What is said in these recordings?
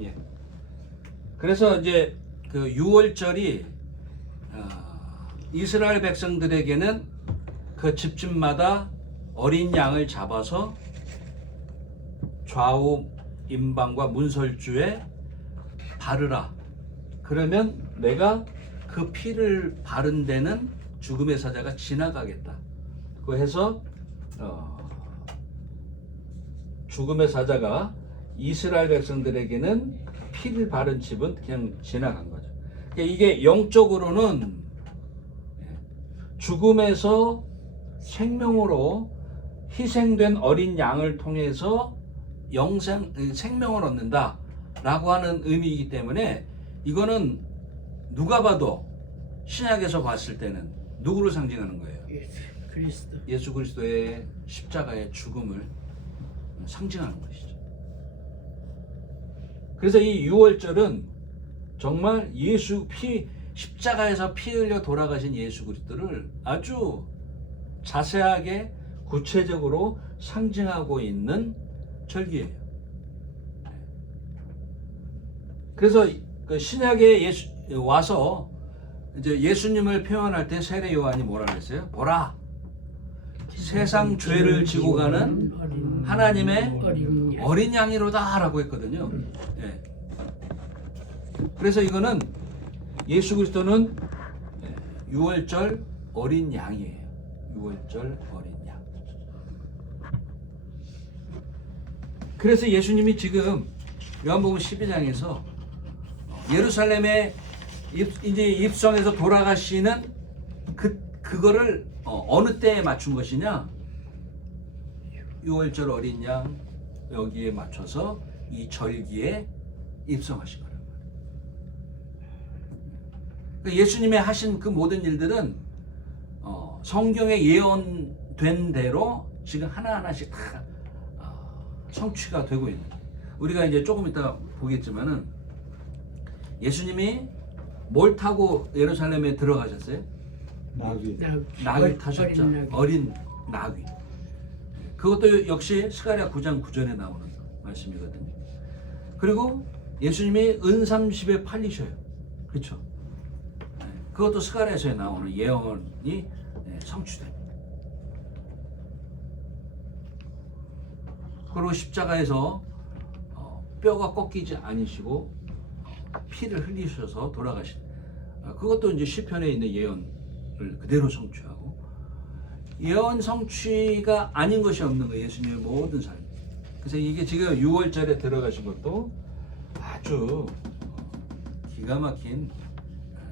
예. 그래서 이제 그 유월절이 이스라엘 백성들에게는 그 집집마다 어린 양을 잡아서 좌우 임방과 문설주에 바르라. 그러면 내가 그 피를 바른 데는 죽음의 사자가 지나가겠다. 그 해서 죽음의 사자가 이스라엘 백성들에게는 피를 바른 집은 그냥 지나간 거죠. 그러니까 이게 영적으로는 죽음에서 생명으로 희생된 어린 양을 통해서 생명을 얻는다라고 하는 의미이기 때문에 이거는 누가 봐도 신약에서 봤을 때는 누구를 상징하는 거예요? 예수 그리스도의 십자가의 죽음을 상징하는 것이죠. 그래서 이 유월절은 정말 십자가에서 피 흘려 돌아가신 예수 그리스도를 아주 자세하게 구체적으로 상징하고 있는 절기예요. 그래서 그 신약에 와서 이제 예수님을 표현할 때 세례 요한이 뭐라 그랬어요? 보라, 세상 죄를 지고 가는 하나님의 어린 양이로다라고 했거든요. 예. 그래서 이거는 예수 그리스도는 유월절 어린 양이에요. 유월절 어린 양. 그래서 예수님이 지금 요한복음 12장에서 예루살렘에 이제 입성해서 돌아가시는 그거를 어느 때에 맞춘 것이냐? 유월절 어린 양 여기에 맞춰서 이 절기에 입성하신 거란 말이에요. 예수님이 하신 그 모든 일들은 성경에 예언된 대로 지금 하나하나씩 다 성취가 되고 있는 거예요. 우리가 이제 조금 이따 보겠지만은 예수님이 뭘 타고 예루살렘에 들어가셨어요? 나귀 타셨죠. 어린 나귀. 그것도 역시 스가랴 9장 9절에 나오는 말씀이거든요. 그리고 예수님이 은30에 팔리셔요. 그렇죠? 그것도 스가랴서에 나오는 예언이 성취됩니다. 그리고 십자가에서 뼈가 꺾이지 않으시고 피를 흘리셔서 돌아가신 그것도 이제 시편에 있는 예언을 그대로 성취하고 예언 성취가 아닌 것이 없는 거예요. 예수님의 모든 삶. 그래서 이게 지금 6월절에 들어가신 것도 아주 기가 막힌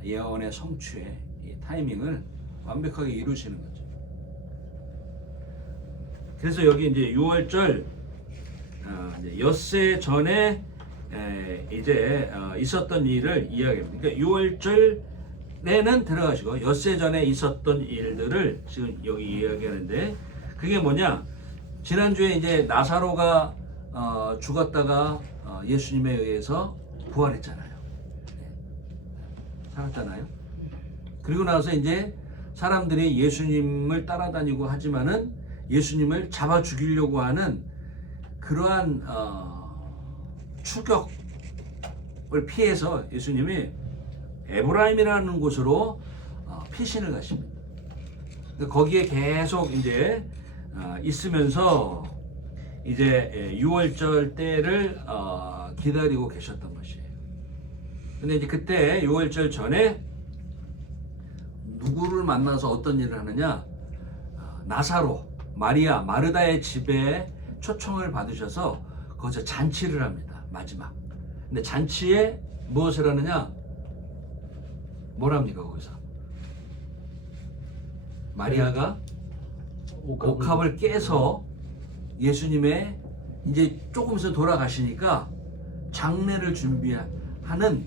예언의 성취의 이 타이밍을 완벽하게 이루시는 거죠. 그래서 여기 이제 6월절 이제 엿새 전에 이제 있었던 일을 이야기합니다. 그러니까 6월절에는 들어가시고 엿새 전에 있었던 일들을 지금 여기 이야기하는데 그게 뭐냐? 지난주에 이제 나사로가 죽었다가 예수님에 의해서 부활했잖아요. 살았잖아요. 그리고 나서 이제 사람들이 예수님을 따라다니고 하지만은 예수님을 잡아 죽이려고 하는 그러한 추격을 피해서 예수님이 에브라임이라는 곳으로 피신을 가십니다. 거기에 계속 이제 있으면서 이제 6월절 때를 기다리고 계셨던 것이에요. 근데 이제 그때 6월절 전에 누구를 만나서 어떤 일을 하느냐? 나사로, 마리아, 마르다의 집에 초청을 받으셔서 거기서 잔치를 합니다. 마지막. 근데 잔치에 무엇을 하느냐? 뭐랍니까 거기서? 마리아가 옥합을 깨서 예수님의 이제 조금 있어 돌아가시니까 장례를 준비하는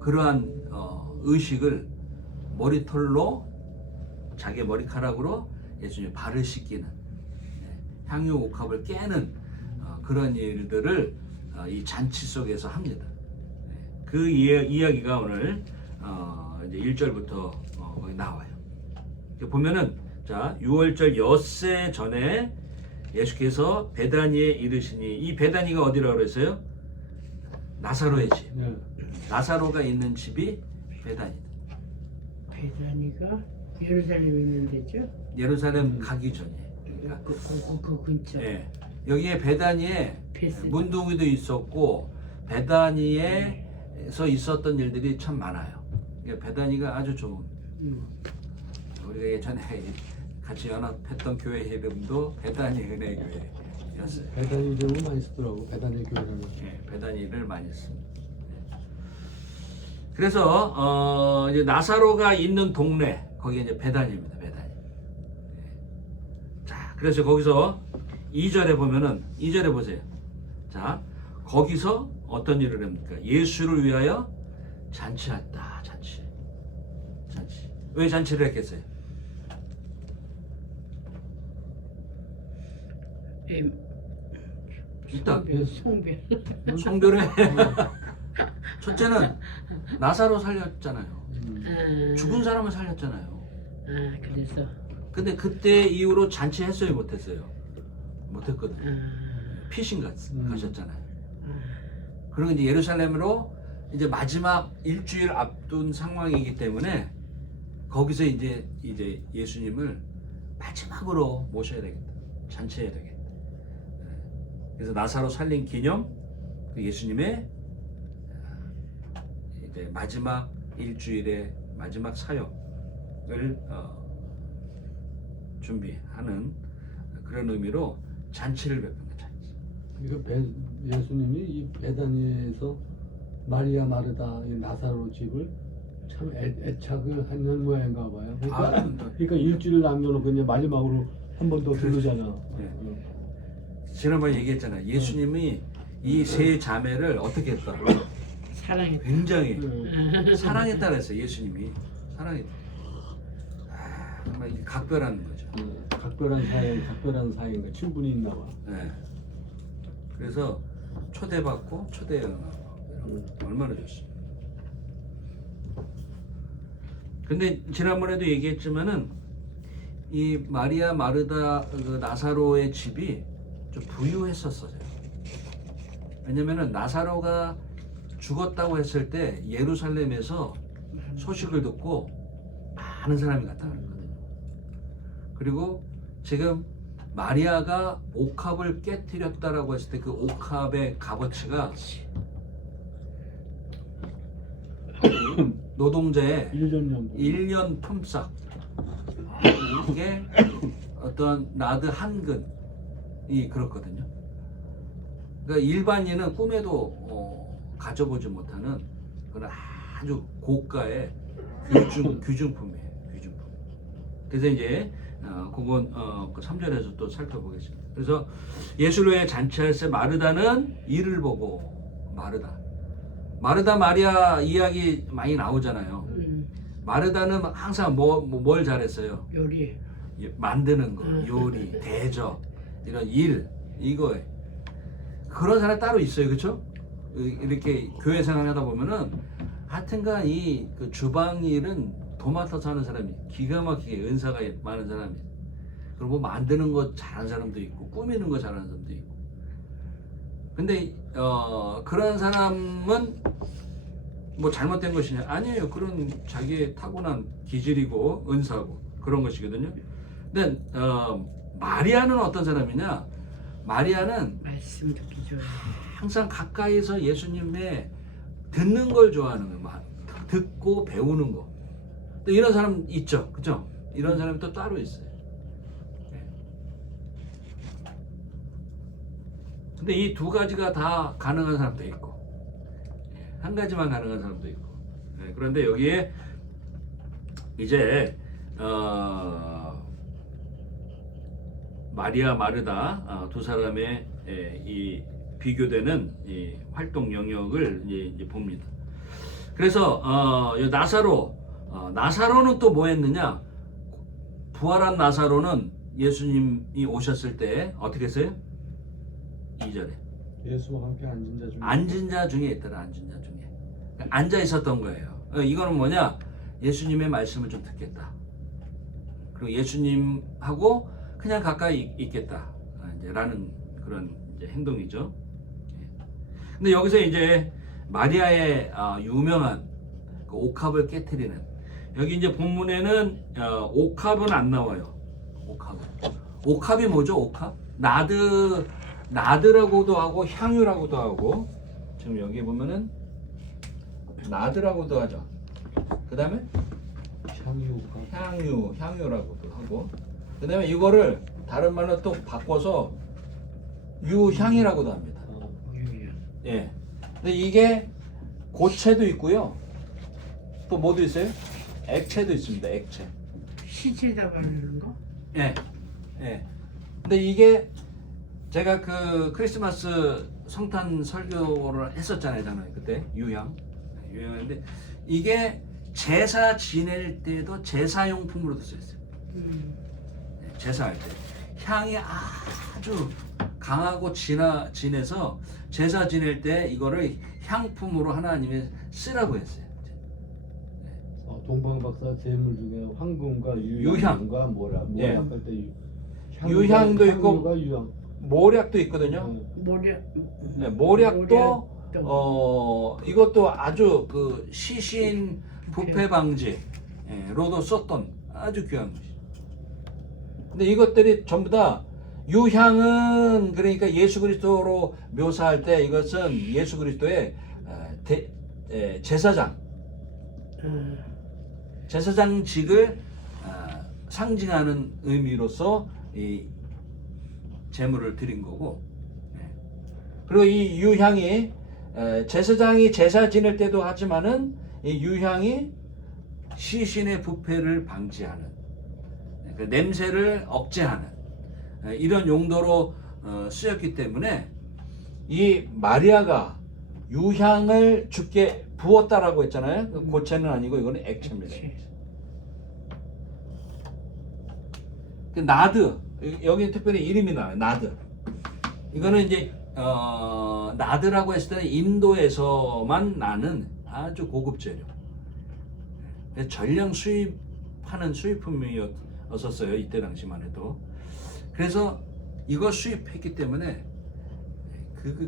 그러한 의식을 머리털로 자기 머리카락으로 예수님의 발을 씻기는 향유 옥합을 깨는 그런 일들을 이 잔치 속에서 합니다. 그 이야기가 오늘 이제 1절부터 거기 나와요. 보면은 자 6월절 엿새 전에 예수께서 베다니에 이르시니 이 베다니가 어디라고 그랬어요? 나사로의 집. 예. 나사로가 있는 집이 베다니다. 베다니가 예루살렘에 있는 데죠? 예루살렘 가기 전에. 그러니까 그 근처. 예. 여기에 베다니에 베스. 문둥이도 있었고 베다니에서 있었던 일들이 참 많아요. 그러니까 베다니가 아주 좋은. 우리가 예전에 같이 연합했던 교회 이름도 베다니 은혜교회였어요. 배단이 이름을 많이 쓰더라고. 배단이 교회라는. 예, 베다니를 많이 씁니다. 그래서 이제 나사로가 있는 동네 거기 이제 베다니입니다. 베다니. 자, 그래서 거기서 2절에 보면은 2절에 보세요. 자, 거기서 어떤 일을 합니까? 예수를 위하여 잔치했다. 잔치. 왜 잔치를 했겠어요? 일단 송별. 성별에 첫째는 나사로 살렸잖아요. 죽은 사람을 살렸잖아요. 아, 그래서. 근데 그때 이후로 잔치했어요, 못했어요? 못했거든요. 피신 가셨잖아요. 그리고 이제 예루살렘으로 이제 마지막 일주일 앞둔 상황이기 때문에 거기서 이제 예수님을 마지막으로 모셔야 되겠다. 잔치해야 되겠다. 그래서 나사로 살린 기념 그 예수님의 이제 마지막 일주일의 마지막 사역을 준비하는 그런 의미로 잔치를 베푼 거죠. 잔치. 이거 예수님이 이 베다니에서 마리아 마르다 이 나사로 집을 참 애착을 하는 모양인가 봐요. 그러니까 일주일 남겨놓고 이제 마지막으로 한 번 더 부르잖아. 네. 지난번에 얘기했잖아요. 예수님이 이 세 자매를 어떻게 했다? 사랑했다. 굉장히 사랑했다 그랬어요. 예수님이 사랑했다. 정말 이게 각별한 거죠. 각별한 사이인 거 친분이 있나 봐. 네. 그래서 초대받고 초대에 응하고 얼마나 좋습니다. 근데 지난번에도 얘기했지만은 이 마리아 마르다 그 나사로의 집이 좀 부유했었어요. 왜냐면은 나사로가 죽었다고 했을 때 예루살렘에서 소식을 듣고 많은 사람이 갔다 그랬거든요. 그리고 지금 마리아가 옥합을 깨뜨렸다라고 했을 때 그 옥합의 값어치가 노동자의 1년 품삯 이게 어떤 나드 한 근이 그렇거든요. 그러니까 일반인은 꿈에도 가져보지 못하는 그런 아주 고가의 귀중품이에요. 귀중품. 그래서 이제 그건 그 3절에서 또 살펴보겠습니다. 그래서 예수를 잔치할 때 마르다는 이를 보고 마르다 마리아 이야기 많이 나오잖아요. 마르다는 항상 뭘 잘했어요? 요리. 만드는 거, 요리, 대접, 이런 일, 이거에 그런 사람 따로 있어요, 그렇죠? 이렇게 교회 생활하다 보면은 하여튼간 이 그 주방 일은 도맡아서 하는 사람이 기가 막히게 은사가 많은 사람이. 그리고 만드는 거 잘하는 사람도 있고 꾸미는 거 잘하는 사람도 있고. 근데 그런 사람은 뭐 잘못된 것이냐? 아니에요. 그런 자기의 타고난 기질이고 은사고 그런 것이거든요. 근데 마리아는 어떤 사람이냐? 마리아는 말씀 듣기 좋아요. 항상 가까이서 예수님의 듣는 걸 좋아하는 거예요. 듣고 배우는 거. 또 이런 사람 있죠, 그죠? 이런 사람이 또 따로 있어요. 근데 이 두 가지가 다 가능한 사람도 있고, 한 가지만 가능한 사람도 있고. 그런데 여기에 이제 마리아 마르다 두 사람의 이 비교되는 이 활동 영역을 이제 봅니다. 그래서 나사로는 또 뭐 했느냐? 부활한 나사로는 예수님이 오셨을 때 어떻게 했어요? 2절에 예수와 함께 앉은 자 중에 있더라. 앉은 자 중에 앉아 있었던 거예요. 이거는 뭐냐? 예수님의 말씀을 좀 듣겠다. 그리고 예수님하고 그냥 가까이 있겠다. 이제 라는 그런 이제 행동이죠. 근데 여기서 이제 마리아의 유명한 그 옥합을 깨트리는, 여기 이제 본문에는 옥합은 안 나와요. 옥합이 뭐죠? 옥합? 나드라고도 하고 향유라고도 하고, 지금 여기 보면은 나드라고도 하죠. 그 다음에 향유라고도 하고, 그 다음에 이거를 다른 말로 또 바꿔서 유향이라고도 합니다. 예. 근데 이게 고체도 있고요. 또 뭐도 있어요? 액체도 있습니다. 액체. 시체다 바르는 거? 예. 예. 근데 이게 제가 그 크리스마스 성탄 설교를 했었잖아요, 저는 그때 유향인데 이게 제사 지낼 때도 제사용품으로도 쓰였어요. 제사할 때 향이 아주 강하고 진해서 제사 지낼 때 이거를 향품으로 하나님이 쓰라고 했어요. 동방 박사 제물 중에 황금과 유향. 유향과 모략 예. 할 때 유향도 있고 향유가 유향. 모략도 있거든요. 모략. 네, 모략도 이것도 아주 그 시신 부패 방지로도 썼던 아주 귀한 것이죠. 근데 이것들이 전부 다 유향은 그러니까 예수 그리스도로 묘사할 때 이것은 예수 그리스도의 제사장직을 상징하는 의미로서 이 제물을 드린 거고, 그리고 이 유향이 제사장이 제사 지낼 때도 하지만은 이 유향이 시신의 부패를 방지하는, 그 냄새를 억제하는 이런 용도로 쓰였기 때문에 이 마리아가 유향을 주께 부었다라고 했잖아요. 고체는 아니고 이거는 액체입니다. 그 나드, 여기 특별히 이름이 나와요. 나드. 이거는 이제 나드라고 했을 때는 인도에서만 나는 아주 고급 재료. 전량 수입하는 수입품이었었어요. 이때 당시만 해도. 그래서 이거 수입했기 때문에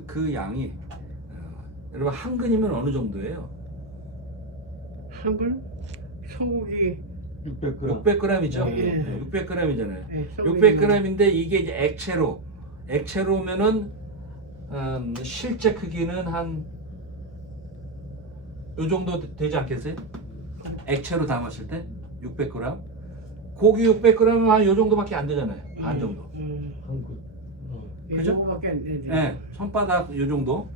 그 양이 여러분 한 근이면 어느 정도예요? 한 근? 소고기 600g. 600g이죠? 예. 600g이잖아요. 네, 600g인데 이게 이제 액체로면은 실제 크기는 한 요 정도 되지 않겠어요? 액체로 담았을 때 600g. 고기 600g은 한 요 정도밖에 안 되잖아요. 반 정도. 한 근. 이 정도밖에 안 되지. 네, 손바닥 요 정도.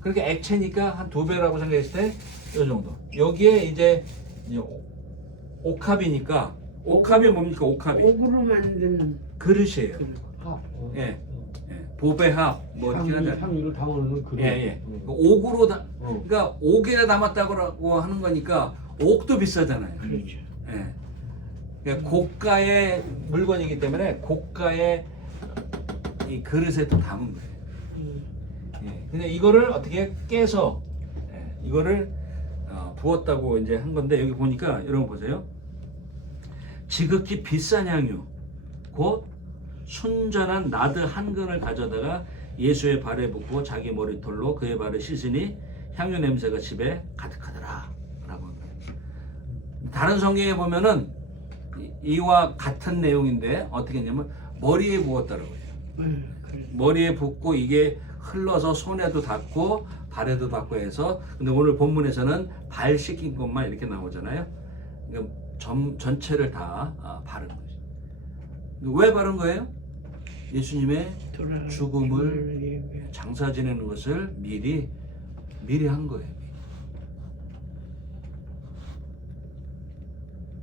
그렇게 액체니까 한 2배라고 생각했을 때 요 정도. 여기에 이제 옥합이니까, 옥합이 뭡니까? 옥합이 옥으로 만든 그릇이에요. 합. 예. 보배합 뭐 이렇게 하잖아요. 향유를 담아놓는 그릇. 예. 옥으로 어. 그러니까 옥에다 담았다고 하는 거니까 옥도 비싸잖아요. 그렇죠. 예. 그러니까 고가의 물건이기 때문에 고가의 이 그릇에 또 담은 거예요. 예. 근데 이거를 어떻게 깨서 이거를 부었다고 이제 한 건데, 여기 보니까 여러분 보세요. 지극히 비싼 향유 곧 순전한 나드 한 근을 가져다가 예수의 발에 붓고 자기 머리털로 그의 발을 씻으니 향유 냄새가 집에 가득하더라 라고 합니다. 다른 성경에 보면은 이와 같은 내용인데 어떻게 했냐면 머리에 부었다라고 해요. 머리에 붓고 이게 흘러서 손에도 닿고 발에도 닿고 해서, 근데 오늘 본문에서는 발 씻긴 것만 이렇게 나오잖아요. 그러니까 전체를 다 바른 거죠. 왜 바른 거예요? 예수님의 죽음을 장사 지내는 것을 미리 한 거예요.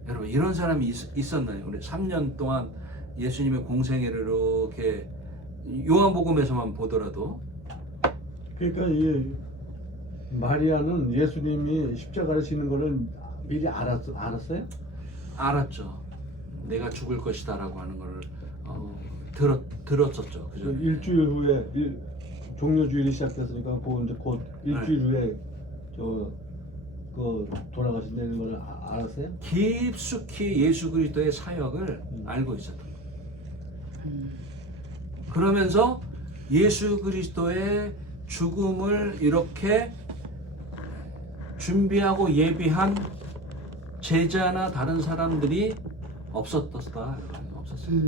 여러분 이런 사람이 있었나요? 우리 3년 동안 예수님의 공생애를 이렇게 요한복음에서만 보더라도. 그러니까 이 마리아는 예수님이 십자가를 지는 거를 미리 알았어요? 알았죠. 내가 죽을 것이다라고 하는 걸 들었었죠. 그죠? 일주일 후에 종료주일이 시작됐으니까 그 이제 곧 일주일 후에 그 돌아가신다는 걸 알았어요? 깊숙이 예수 그리스도의 사역을 알고 있었던 거예요. 그러면서 예수 그리스도의 죽음을 이렇게 준비하고 예비한 제자나 다른 사람들이 없었었다. 없었어요.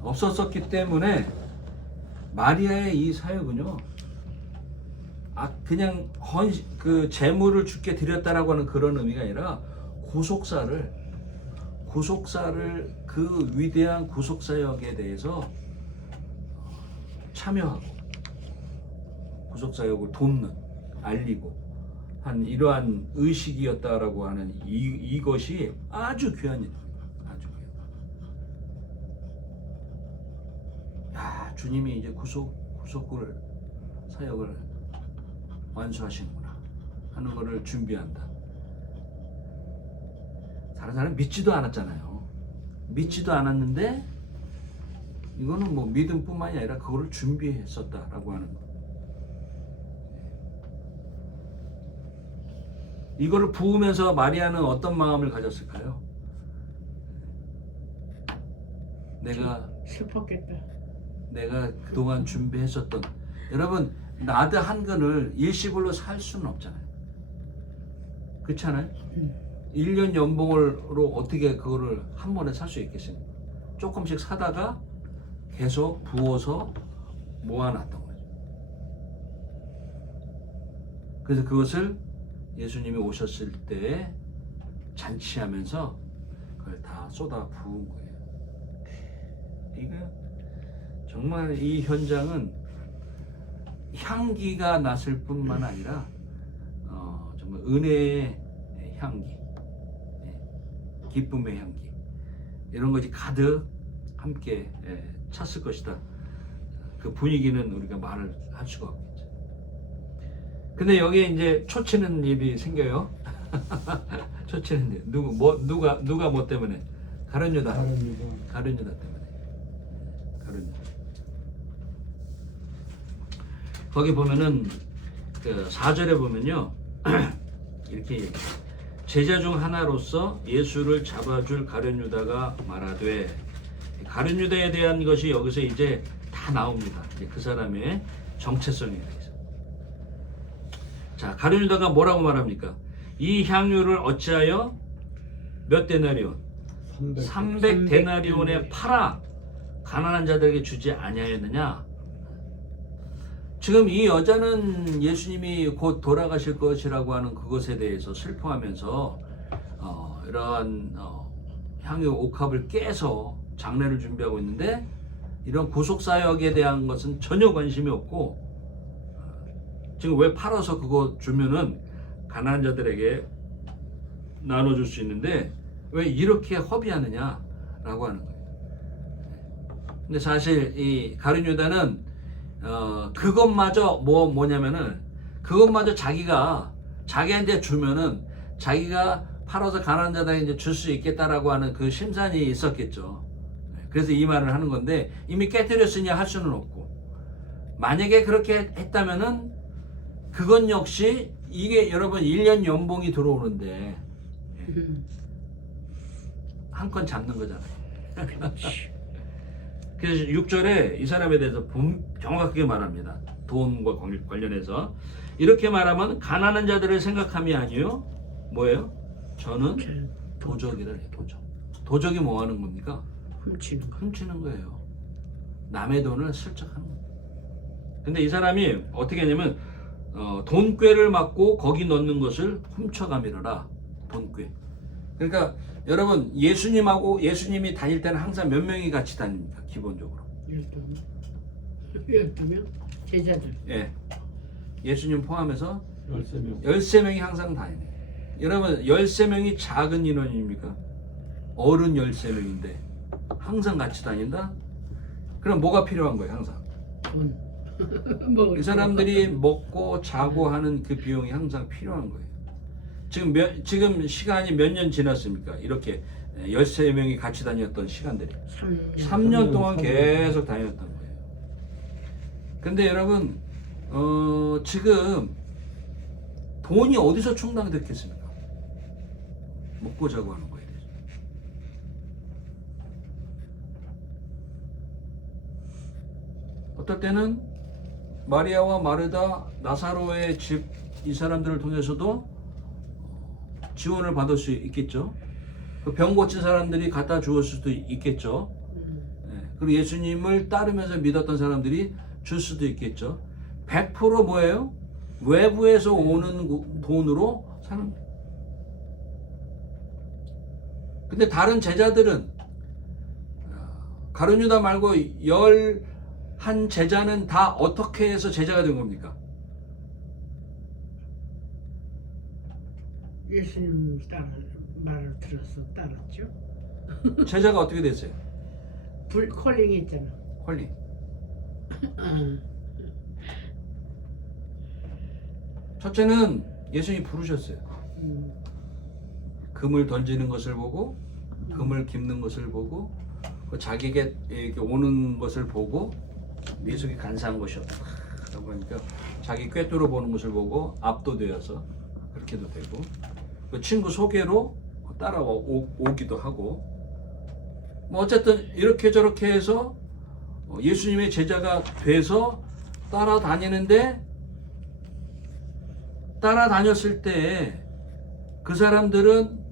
없었었기 때문에 마리아의 이 사역은요, 그냥 그 재물을 주께 드렸다라고 하는 그런 의미가 아니라 구속사를 그 위대한 구속사역에 대해서 참여하고 구속사역을 돕는, 알리고 한 이러한 의식이었다라고 하는 이것이 아주 귀한 일입니다. 아주 귀한. 야, 주님이 이제 구속을 사역을 완수하시는구나 하는 것을 준비한다. 다른 사람 믿지도 않았잖아요. 믿지도 않았는데 이거는 뭐 믿음뿐만이 아니라 그거를 준비했었다라고 하는 거. 이거를 부으면서 마리아는 어떤 마음을 가졌을까요? 슬펐겠다. 내가 그동안 준비했었던, 여러분 나드 한 근을 일시불로 살 수는 없잖아요. 그렇지 않아요? 1년 연봉으로 어떻게 그거를 한 번에 살 수 있겠습니까? 조금씩 사다가 계속 부어서 모아놨던 거죠. 그래서 그것을 예수님이 오셨을 때 잔치하면서 그걸 다 쏟아 부은 거예요. 이거 정말 이 현장은 향기가 났을 뿐만 아니라 정말 은혜의 향기, 기쁨의 향기, 이런 것이 가득 함께 찼을 것이다. 그 분위기는 우리가 말을 할 수가 없겠죠. 근데 여기에 이제 초치는 일이 생겨요. 초치는 일. 누가 뭐 때문에? 가룟 유다 때문에. 가룟 유다. 거기 보면은 그 4절에 보면요. 이렇게 얘기해요. 제자 중 하나로서 예수를 잡아줄 가룟 유다가 말하되, 가룟 유다에 대한 것이 여기서 이제 다 나옵니다. 그 사람의 정체성에 대해서. 자, 가룟 유다가 뭐라고 말합니까? 이 향유를 어찌하여 몇 데나리온? 300 데나리온에 팔아 가난한 자들에게 주지 아니하였느냐? 지금 이 여자는 예수님이 곧 돌아가실 것이라고 하는 그것에 대해서 슬퍼하면서 이러한 향유 옥합을 깨서 장례를 준비하고 있는데, 이런 구속사역에 대한 것은 전혀 관심이 없고, 지금 왜 팔아서 그거 주면은 가난한 자들에게 나눠줄 수 있는데 왜 이렇게 허비하느냐라고 하는 거예요. 근데 사실 이 가룟 유다는 그것마저 뭐냐면은 그것마저 자기한테 주면은 자기가 팔아서 가난한 자들에게 이제 줄 수 있겠다라고 하는 그 심산이 있었겠죠. 그래서 이 말을 하는 건데, 이미 깨뜨렸으니 할 수는 없고, 만약에 그렇게 했다면은 그건 역시 이게 여러분 1년 연봉이 들어오는데 한 건 잡는 거잖아요. 그래서 6절에 이 사람에 대해서 정확하게 말합니다. 돈과 관련해서 이렇게 말하면 가난한 자들을 생각함이 아니요, 뭐예요? 저는 도적이라 해요. 도적이 뭐 하는 겁니까? 훔치는 거예요. 남의 돈을 슬쩍 하는 거예요. 근데 이 사람이 어떻게 하냐면 돈꾀를 맞고 거기 넣는 것을 훔쳐가미르라. 돈꾀. 그러니까 여러분, 예수님이 다닐 때는 항상 몇 명이 같이 다닙니까? 기본적으로 12명? 제자들. 예. 예수님 포함해서 13명. 13명이 항상 다니네요. 여러분, 13명이 작은 인원입니까? 어른 13명인데 항상 같이 다닌다? 그럼 뭐가 필요한 거예요? 항상 돈. 이 사람들이 먹고 자고 하는 그 비용이 항상 필요한 거예요. 지금 시간이 몇 년 지났습니까? 이렇게 13명이 같이 다녔던 시간들이 3년 동안 계속 다녔던 거예요. 근데 여러분, 지금 돈이 어디서 충당됐겠습니까? 먹고 자고 하는 거에 대해서. 어떨 때는 마리아와 마르다, 나사로의 집 이 사람들을 통해서도 지원을 받을 수 있겠죠. 그 병 고친 사람들이 갖다 주었을 수도 있겠죠. 예, 그리고 예수님을 따르면서 믿었던 사람들이 줄 수도 있겠죠. 100% 뭐예요? 외부에서 오는 돈으로 사는. 근데 다른 제자들은 가룟 유다 말고 11 제자는 다 어떻게 해서 제자가 된 겁니까? 예수님 말을 들어서 따랐죠. 제자가 어떻게 됐어요? 불 콜링 했잖아. 홀리. 첫째는 예수님이 부르셨어요. 금을 던지는 것을 보고, 금을 깁는 것을 보고, 자기에게 이렇게 오는 것을 보고 미숙이 간사한 것이었다. 그러니까 자기 꿰뚫어 보는 것을 보고 압도되어서 그렇게도 되고, 그 친구 소개로 따라오기도 하고, 뭐 어쨌든 이렇게 저렇게 해서 예수님의 제자가 돼서 따라다니는데, 따라다녔을 때 그 사람들은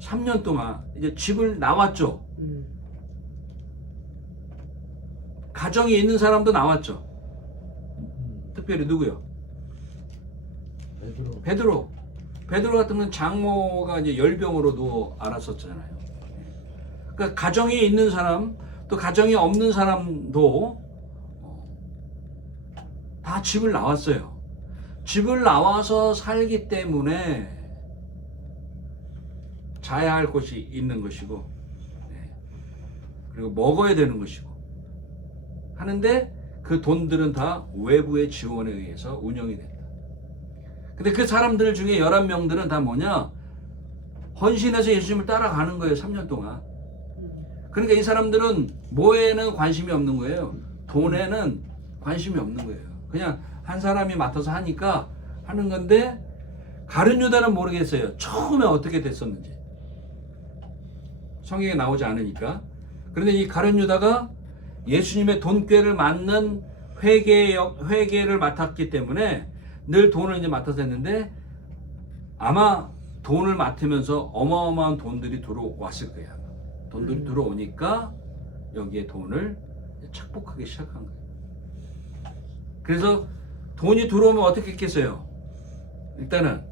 3년 동안 이제 집을 나왔죠. 가정이 있는 사람도 나왔죠. 특별히 누구요? 베드로. 베드로 같은 건 장모가 이제 열병으로 누워 앓았었잖아요. 그러니까 가정이 있는 사람, 또 가정이 없는 사람도 다 집을 나왔어요. 집을 나와서 살기 때문에 자야 할 곳이 있는 것이고, 그리고 먹어야 되는 것이고 하는데, 그 돈들은 다 외부의 지원에 의해서 운영이 된다. 근데 그 사람들 중에 11명들은 다 뭐냐? 헌신해서 예수님을 따라가는 거예요. 3년 동안. 그러니까 이 사람들은 뭐에는 관심이 없는 거예요. 돈에는 관심이 없는 거예요. 그냥 한 사람이 맡아서 하니까 하는 건데, 가룟 유다는 모르겠어요. 처음에 어떻게 됐었는지. 성경에 나오지 않으니까. 그런데 이 가룟 유다가 예수님의 돈꾀를 맡는 회계를 맡았기 때문에 늘 돈을 이제 맡아서 했는데, 아마 돈을 맡으면서 어마어마한 돈들이 들어왔을 거예요. 돈들이 들어오니까 여기에 돈을 착복하기 시작한 거예요. 그래서 돈이 들어오면 어떻게 했겠어요? 일단은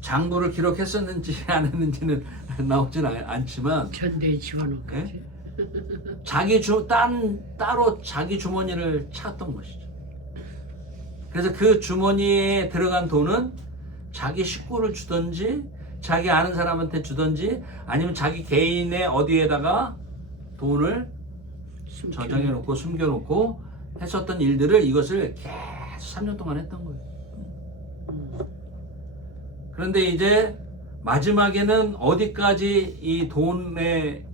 장부를 기록했었는지 안 했는지는 나오진 않지만, 전대에 집어넣고. 네? 따로 자기 주머니를 찾던 것이죠. 그래서 그 주머니에 들어간 돈은 자기 식구를 주든지, 자기 아는 사람한테 주든지, 아니면 자기 개인의 어디에다가 돈을 저장해 놓고 숨겨놓고 했었던 일들을, 이것을 계속 3년 동안 했던 거예요. 그런데 이제 마지막에는 어디까지 이 돈에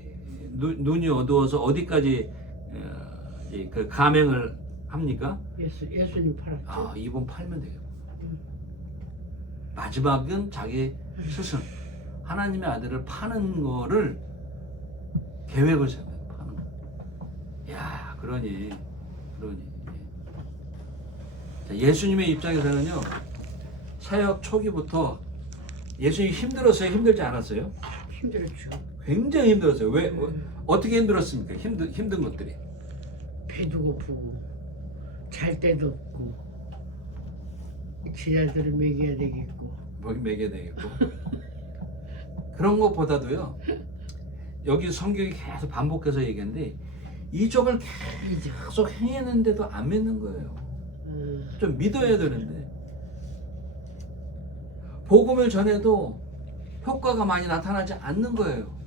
눈이 어두워서 어디까지 그 감행을 합니까? 예수님 팔았죠. 이번 팔면 되겠다. 마지막은 자기 스승 하나님의 아들을 파는 거를 계획을 세워요. 파는 거. 야, 그러니 자, 예수님의 입장에서는요, 사역 초기부터 예수님이 힘들었어요? 힘들지 않았어요? 힘들었죠. 굉장히 힘들었어요. 왜? 어떻게 힘들었습니까? 힘든 것들이. 배도 고프고 잘 데도 없고 제자들을 먹여야 되겠고. 먹여야 되겠고. 그런 것보다도요, 여기 성경이 계속 반복해서 얘기하는데, 이적을 계속 행했는데도 안 믿는 거예요. 좀 믿어야 되는데, 복음을 전해도 효과가 많이 나타나지 않는 거예요.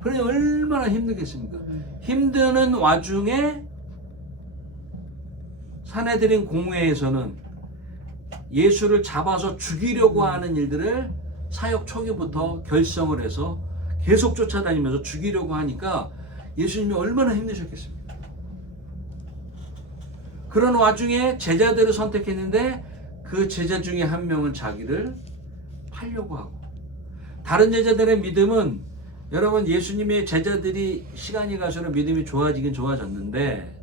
그러니 얼마나 힘들겠습니까? 힘드는 와중에 사내들인 공회에서는 예수를 잡아서 죽이려고 하는 일들을 사역 초기부터 결성을 해서 계속 쫓아다니면서 죽이려고 하니까 예수님이 얼마나 힘드셨겠습니까? 그런 와중에 제자들을 선택했는데, 그 제자 중에 한 명은 자기를 팔려고 하고, 다른 제자들의 믿음은, 여러분, 예수님의 제자들이 시간이 갈수록 믿음이 좋아지긴 좋아졌는데,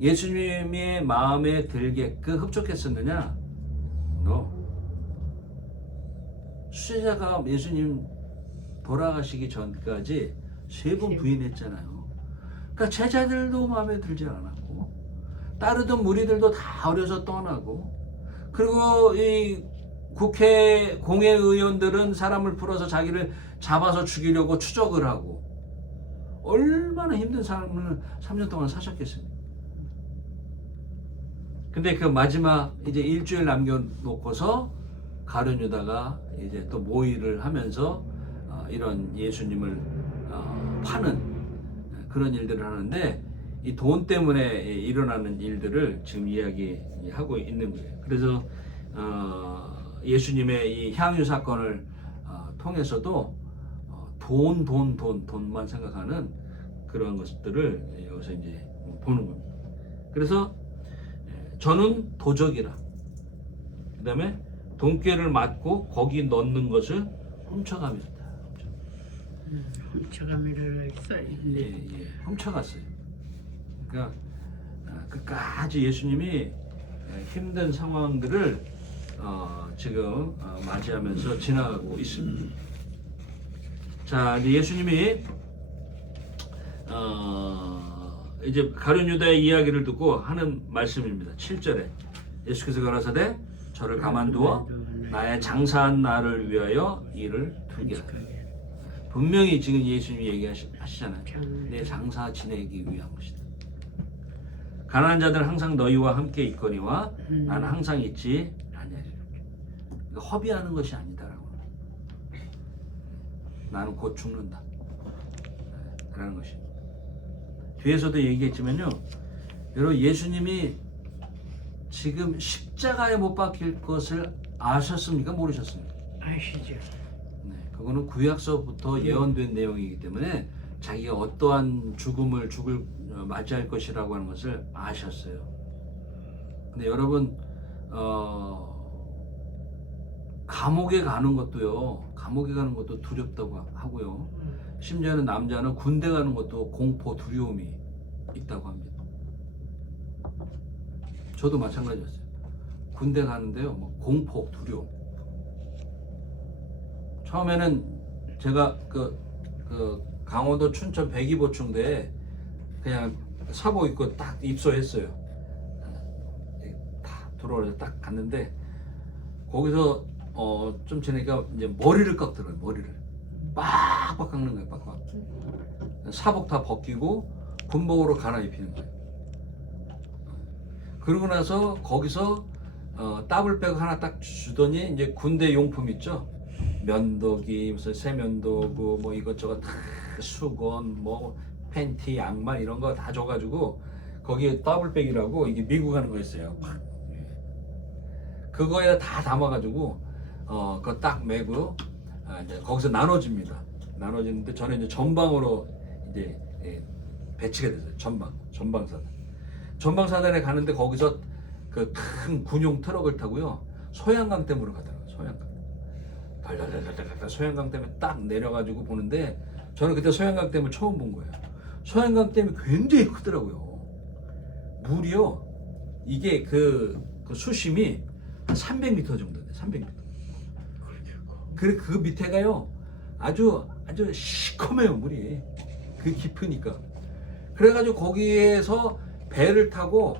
예수님의 마음에 들게끔 흡족했었느냐? No. 수제자가 예수님 돌아가시기 전까지 3번 부인했잖아요. 그러니까 제자들도 마음에 들지 않았고 따르던 무리들도 다 어려서 떠나고, 그리고 이 국회 공회의원들은 사람을 풀어서 자기를 잡아서 죽이려고 추적을 하고, 얼마나 힘든 삶을 3년 동안 사셨겠습니까? 근데 그 마지막 이제 일주일 남겨놓고서 가룟 유다가 이제 또 모의를 하면서 이런 예수님을 파는 그런 일들을 하는데, 이 돈 때문에 일어나는 일들을 지금 이야기하고 있는 거예요. 그래서 예수님의 이 향유 사건을 통해서도 돈만 생각하는 그런 것들을 여기서 이제 보는 겁니다. 그래서 저는 도적이라, 그 다음에 돈꾀를 맞고 거기 넣는 것을 훔쳐감이었다. 훔쳐가미를 했어. 예, 훔쳐갔어요. 그러니까 끝까지 예수님이 힘든 상황들을 지금 맞이하면서 지나가고 있습니다. 자, 이제 예수님이 이제 가룟 유다의 이야기를 듣고 하는 말씀입니다. 7절에 예수께서 가라사대 저를 가만두어 나의 장사한 나를 위하여 일을 두게 하라. 분명히 지금 예수님이 얘기하시잖아요. 내 장사 지내기 위한 것이다. 가난한 자들은 항상 너희와 함께 있거니와 나는 항상 있지 아니하리라. 그러니까 허비하는 것이 아니다라고. 나는 곧 죽는다. 그러는 것입니다. 뒤에서도 얘기했지만요, 여러분 예수님이 지금 십자가에 못 박힐 것을 아셨습니까? 모르셨습니까? 아시죠? 네, 그거는 구약서부터 예언된 내용이기 때문에 자기가 어떠한 죽음을 맞이할 것이라고 하는 것을 아셨어요. 근데 여러분 감옥에 가는 것도 두렵다고 하고요. 심지어는 남자는 군대 가는 것도 공포, 두려움이 있다고 합니다. 저도 마찬가지였어요. 군대 가는데요, 뭐 공포, 두려움. 처음에는 제가 그 강원도 춘천 백이보충대에 그냥 사복 입고 딱 입소했어요. 다 들어와서 딱 갔는데 거기서 좀 지나니까 이제 머리를 깎더라고요. 머리를 빡빡 깎는 거예요. 빡빡. 사복 다 벗기고 군복으로 갈아입히는 거예요. 그러고 나서 거기서 더블백 하나 딱 주더니 이제 군대 용품 있죠. 면도기, 무슨 세면도구, 뭐 이것저것 다 수건, 뭐 팬티, 양말 이런 거 다 줘가지고 거기에 더블백이라고 이게 미국 가는 거 있어요. 그거에 다 담아가지고 그거 딱 메고 이제 거기서 나눠집니다. 나눠지는데 저는 이제 전방으로 이제 배치가 됐어요. 전방사단에 가는데 거기서 그 큰 군용 트럭을 타고요 소양강댐으로 가더라고요. 소양강. 달달달달 소양강댐에 딱 내려가지고 보는데 저는 그때 소양강댐을 처음 본 거예요. 소양강댐이 굉장히 크더라고요. 물이요, 이게 그 수심이 한 300m 정도 돼요. 300m. 그 밑에가요 아주 시커매요. 물이 그 깊으니까. 그래가지고 거기에서 배를 타고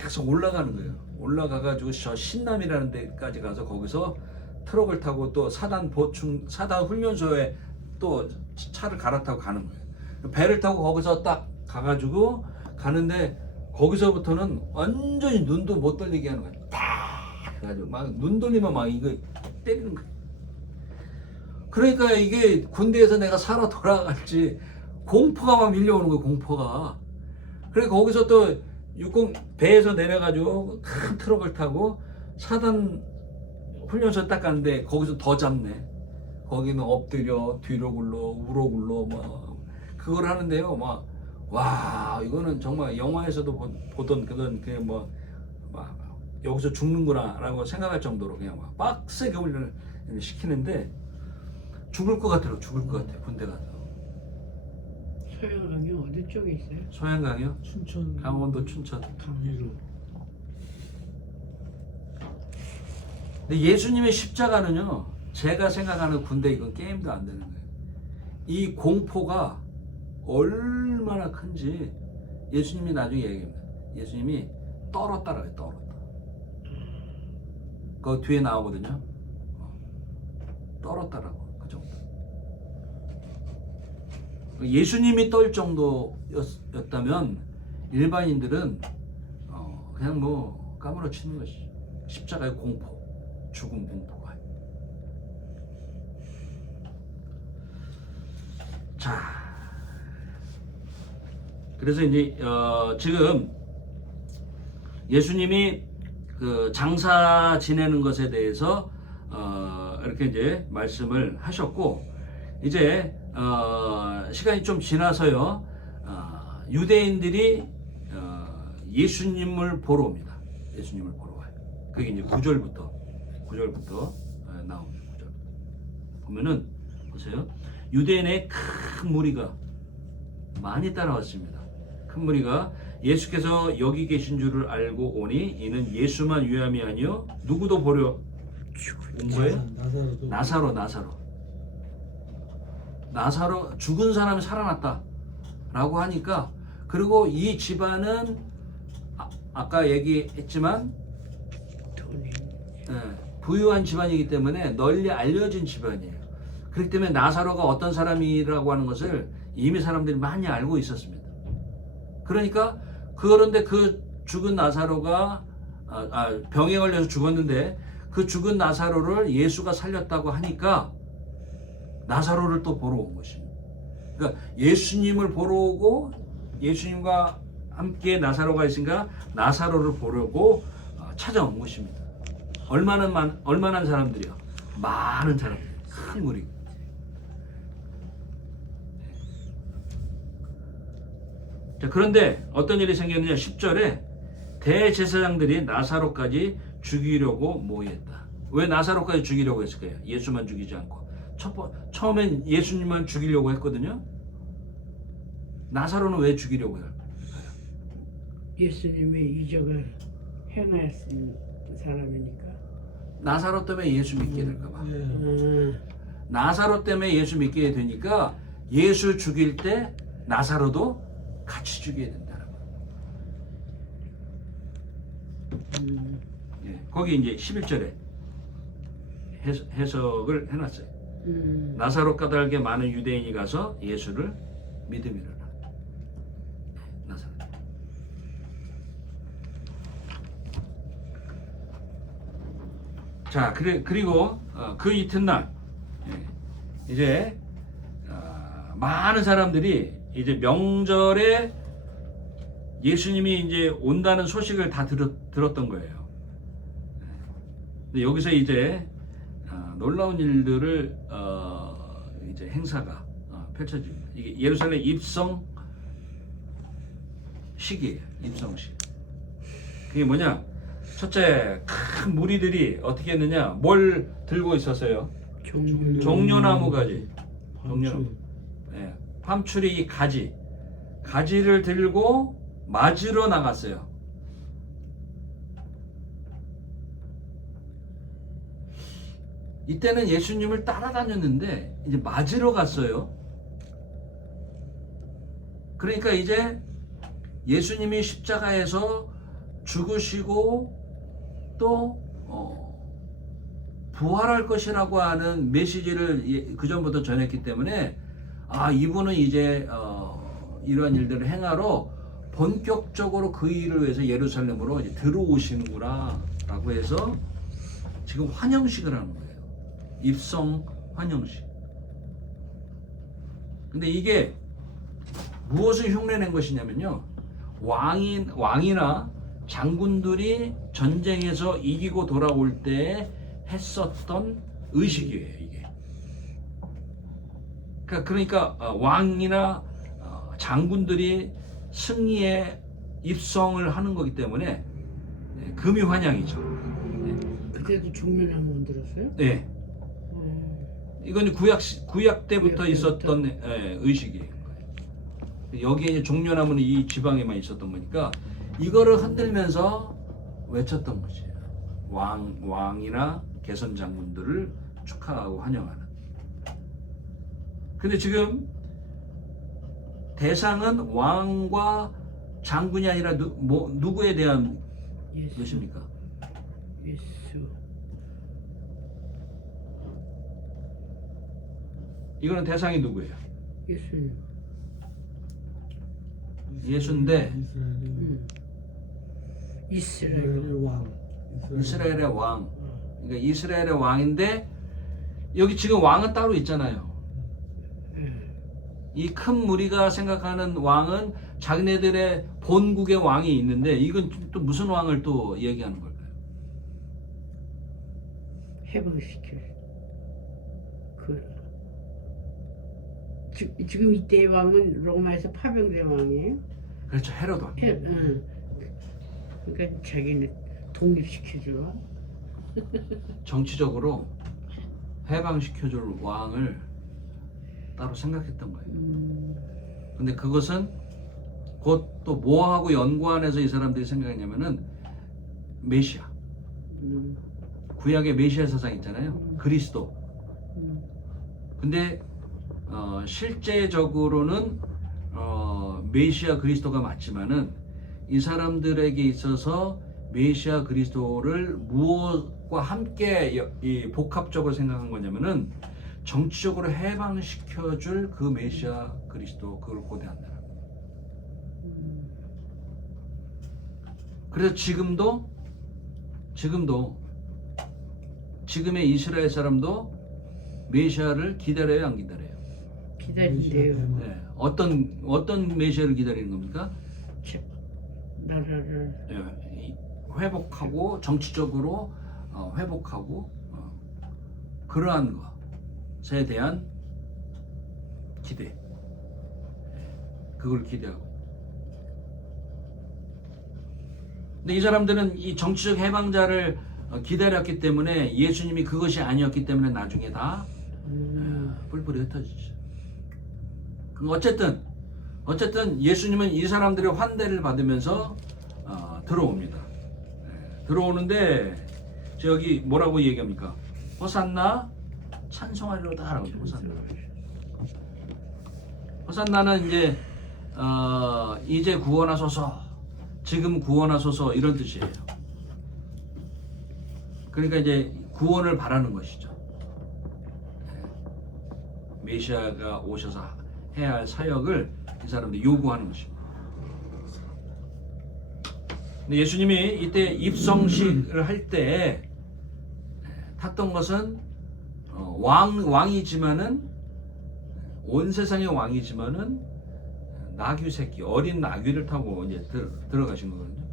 계속 올라가는 거예요. 올라가가지고 저 신남이라는 데까지 가서 거기서 트럭을 타고 또 사단 훈련소에 또 차를 갈아타고 가는 거예요. 배를 타고 거기서 딱 가가지고 가는데 거기서부터는 완전히 눈도 못 돌리게 하는 거예요. 딱 해가지고 막 눈 돌리면 막 이거 때리는 거예요. 그러니까 이게 군대에서 내가 살아 돌아갈지 공포가 막 밀려오는 거예요. 공포가. 그래 거기서 또 배에서 내려가지고 큰 트럭을 타고 사단 훈련소 딱 가는데 거기서 더 잡네. 거기는 엎드려 뒤로 굴러 우로 굴러 막 그걸 하는데요. 막 와 이거는 정말 영화에서도 보던 그런 막 여기서 죽는구나라고 생각할 정도로 그냥 막 빡세게 훈련을 시키는데 죽을 것 같더라고. 죽을 것 같아. 군대 가서. 소양강이 어디 쪽에 있어요? 소양강이요? 춘천 강원도 춘천. 위로. 근데 예수님의 십자가는요, 제가 생각하는 군대 이건 게임도 안 되는 거예요. 이 공포가 얼마나 큰지 예수님이 나중에 얘기합니다. 예수님이 떨었다라고 해요. 떨었다. 그 뒤에 나오거든요. 떨었다라고. 그 정도. 예수님이 떨 정도였다면 일반인들은 그냥 뭐 까무러치는 것이 십자가의 공포, 죽음 공포가. 자, 그래서 이제 지금 예수님이 그 장사 지내는 것에 대해서 이렇게 이제 말씀을 하셨고, 이제 시간이 좀 지나서요, 유대인들이 예수님을 보러 옵니다. 예수님을 보러 와요. 그게 이제 9절부터 나옵니다. 9절 보면은 보세요. 유대인의 큰 무리가 많이 따라왔습니다. 큰 무리가 예수께서 여기 계신 줄을 알고 오니 이는 예수만 위함이 아니요 누구도 보려 온 거예요? 나사로 죽은 사람이 살아났다 라고 하니까, 그리고 이 집안은 아까 얘기했지만 부유한 집안이기 때문에 널리 알려진 집안이에요. 그렇기 때문에 나사로가 어떤 사람이라고 하는 것을 이미 사람들이 많이 알고 있었습니다. 그러니까 그런데 그 죽은 나사로가 병에 걸려서 죽었는데 그 죽은 나사로를 예수가 살렸다고 하니까 나사로를 또 보러 온 것입니다. 그러니까 예수님을 보러 오고 예수님과 함께 나사로가 있으니까 나사로를 보려고 찾아온 것입니다. 얼마나 사람들이요? 많은 사람들, 큰 무리. 자, 그런데 어떤 일이 생겼느냐? 10절에 대제사장들이 나사로까지 죽이려고 모였다. 왜 나사로까지 죽이려고 했을까요? 예수만 죽이지 않고. 처음엔 예수님만 죽이려고 했거든요. 나사로는 왜 죽이려고 해요? 예수님의 이적을 행하신 사람이니까. 나사로 때문에 예수 믿게 될까봐. 나사로 때문에 예수 믿게 되니까 예수 죽일 때 나사로도 같이 죽여야 된다는 거예요. 예, 거기 이제 11절에 해석을 해놨어요. 나사로 까닭에 많은 유대인이 가서 예수를 믿음이라. 나사로. 자, 그리고 그 이튿날 이제 많은 사람들이 이제 명절에 예수님이 이제 온다는 소식을 다 들었던 거예요. 근데 여기서 이제 놀라운 일들을 이제 행사가 펼쳐집니다. 이게 예루살렘 입성 시기예요. 입성식. 그게 뭐냐? 첫째, 큰 무리들이 어떻게 했느냐? 뭘 들고 있었어요? 종려나무 가지. 종려나무. 네, 팜추리 가지를 들고 맞으러 나갔어요. 이때는 예수님을 따라다녔는데 이제 맞으러 갔어요. 그러니까 이제 예수님이 십자가에서 죽으시고 또 부활할 것이라고 하는 메시지를 그 전부터 전했기 때문에 이분은 이제 이러한 일들을 행하러 본격적으로 그 일을 위해서 예루살렘으로 이제 들어오시는구나 라고 해서 지금 환영식을 하는 거예요. 입성 환영식. 근데 이게 무엇을 흉내낸 것이냐면요, 왕이나 장군들이 전쟁에서 이기고 돌아올 때 했었던 의식이에요, 이게. 그러니까 왕이나 장군들이 승리에 입성을 하는 거기 때문에 금이 환영이죠. 그때도 종려나무 만들었어요? 네. 이건 구약 때부터 있었던 의식이에요. 여기에 이제 종려나무는 이 지방에만 있었던 거니까 이거를 흔들면서 외쳤던 거지. 왕이나 개선 장군들을 축하하고 환영하는. 근데 지금 대상은 왕과 장군이 아니라 누구에 대한 예수. 것입니까? 예수. 이거는 대상이 누구예요? 예수님. 예수인데 이스라엘의 이스라엘. 왕. 이스라엘의 왕. 그러니까 이스라엘의 왕인데 여기 지금 왕은 따로 있잖아요. 이 큰 무리가 생각하는 왕은 자기네들의 본국의 왕이 있는데 이건 또 무슨 왕을 또 얘기하는 걸까요? 해방시킬. 지금 이때의 왕은 로마에서 파병된 왕이에요. 그렇죠. 헤로드 왕. 그러니까 자기는 독립시켜줘. 정치적으로 해방시켜줄 왕을 따로 생각했던 거예요. 근데 그것은 곧 또 뭐하고 연관해서 이 사람들이 생각했냐면은 메시아. 구약의 메시아 사상 있잖아요. 그리스도. 근데 실제적으로는 메시아 그리스도가 맞지만은 이 사람들에게 있어서 메시아 그리스도를 무엇과 함께 이 복합적으로 생각한 거냐면은 정치적으로 해방시켜줄 그 메시아 그리스도, 그걸 고대한다. 그래서 지금의 이스라엘 사람도 메시아를 기다려요, 안 기다려요? 기다린대요. 네. 어떤 메시아를 기다리는 겁니까? 나라를. 회복하고 정치적으로 회복하고 그러한 것에 대한 기대, 그걸 기대하고. 근데 이 사람들은 이 정치적 해방자를 기다렸기 때문에 예수님이 그것이 아니었기 때문에 나중에 다 뿔뿔이 흩어지죠. 어쨌든 예수님은 이 사람들의 환대를 받으면서 들어옵니다. 들어오는데 저기 뭐라고 얘기합니까? 호산나 찬송하리로다 라고. 호산나는 이제 구원하소서, 지금 구원하소서 이런 뜻이에요. 그러니까 이제 구원을 바라는 것이죠. 메시아가 오셔서 해야 할 사역을 이 사람들이 요구하는 것입니다. 근데 예수님이 이때 입성식을 할 때 탔던 것은 왕이지만은 온 세상의 왕이지만은 나귀 새끼, 어린 나귀를 타고 이제 들어가신 거거든요.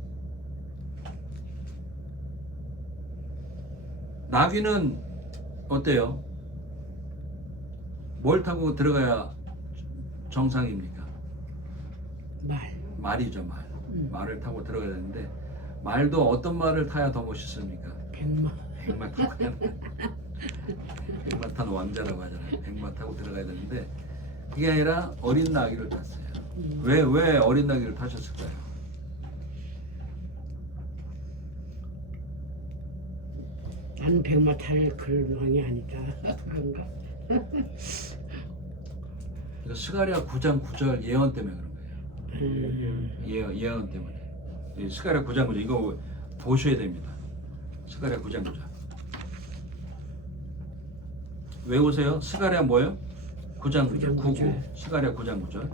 나귀는 어때요? 뭘 타고 들어가야 정상입니까? 말이죠, 말. 말을 타고 들어가야 되는데 말도 어떤 말을 타야 더 멋있습니까? 백마. 백마 타고 백마 탄 왕자라고 하잖아요. 백마 타고 들어가야 되는데 그게 아니라 어린 나귀를 탔어요. 왜 어린 나귀를 타셨을까요? 나는 백마 탈 그런 왕이 아니다. 그런가? 이거 스가랴 9장 9절 예언 때문에 그런 거예요. 예언 때문에. 이 스가랴 9장 9절 이거 보셔야 됩니다. 스가랴 9장 9절. 외우세요. 스가랴 뭐예요? 9장 9절. 99. 스가랴 9장 9절.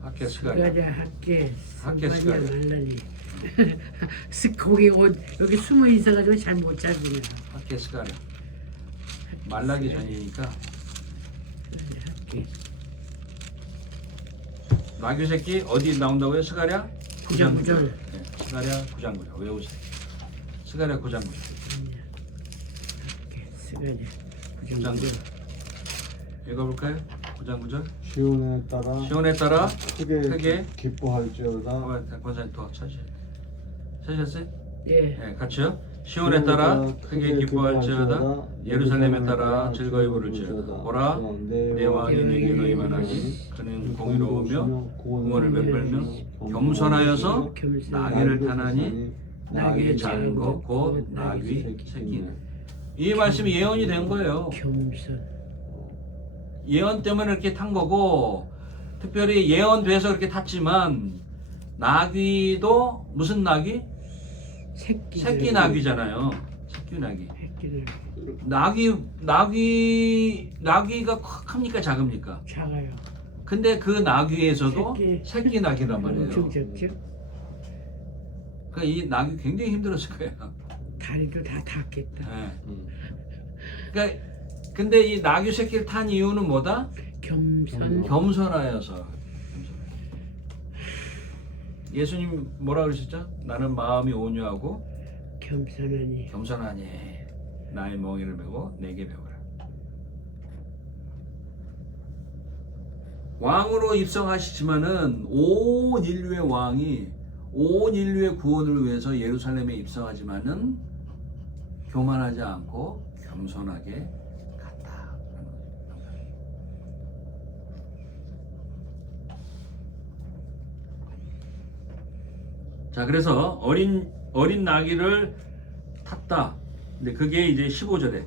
학계 스가랴. 학계 스가랴. 말라니. 거기 여기 숨어 있어가지고 잘 못 잡으냐. 학계 스가랴. 말라기 전이니까. 학계. 나귀 새끼 어디 나온다고요? 스가랴 9장 9절. 네, 스가랴 9장 9절 외우세요. 스가랴 9장 9절. 스가랴 9장 9절. 읽어볼까요? 9장 9절. 시온에 따라 크게 기뻐할지어다. 권사님 더 찾으셨어요? 예. 네, 같이요. 시온에 따라 크게 기뻐할지어다. 예루살렘에 따라 즐거이 부를지어다. 보라, 내 왕이 내게로 임하나니 그는 공의로우며 구원을 베풀며 겸손하여서 나귀를 타나니 나귀의 작은 것 곧 나귀 새끼는. 이 말씀이 예언이 된 거예요. 겸손. 예언 때문에 이렇게 탄 거고, 특별히 예언돼서 그렇게 tas지만 나귀도 무슨 나귀? 새끼 나귀잖아요. 새끼 나귀. 새끼들 나귀가 큽니까 작습니까? 작아요. 근데 그 나귀에서도 새끼 나귀란 말이에요. 엄청 작죠. 그러니까 이 나귀 굉장히 힘들었을 거예요. 다리도 다 닿겠다. 예. 그러니까 근데 이 나귀 새끼를 탄 이유는 뭐다? 겸손. 겸손하여서. 예수님 뭐라 그러셨죠? 나는 마음이 온유하고 겸손하니. 겸손하니 나의 멍에를 메고 내게 배우라. 왕으로 입성하시지만은 온 인류의 왕이 온 인류의 구원을 위해서 예루살렘에 입성하지만은 교만하지 않고 겸손하게 갔다. 자, 그래서 어린 나귀를 탔다. 근데 그게 이제 15절에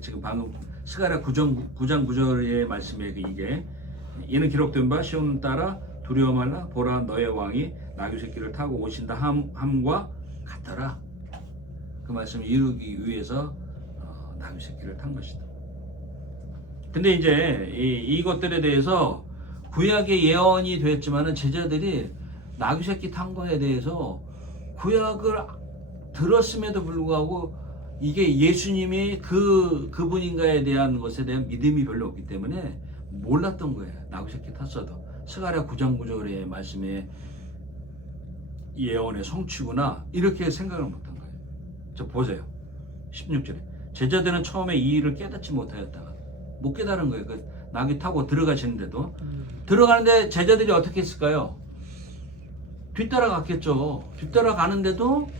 지금 방금 스가랴 9장 9절의 말씀에 이게 이는 기록된 바 시온을 따라 두려워 말라 보라 너의 왕이 나귀 새끼를 타고 오신다 함과 같더라. 그 말씀을 이루기 위해서 나귀 새끼를 탄 것이다. 근데 이제 이것들에 대해서 구약의 예언이 됐지만은 제자들이 나귀 새끼 탄 거에 대해서 구약을 들었음에도 불구하고 이게 예수님이 그분인가에 대한 것에 대한 믿음이 별로 없기 때문에 몰랐던 거예요. 나귀 새끼 탔어도 스가랴 9장 9절의 말씀에 예언의 성취구나 이렇게 생각을 못한 거예요. 저 보세요. 16절에 제자들은 처음에 이 일을 깨닫지 못하였다가 못 깨달은 거예요. 그 나귀 타고 들어가시는데도 들어가는데 제자들이 어떻게 했을까요? 뒤따라갔겠죠. 뒤따라가는데도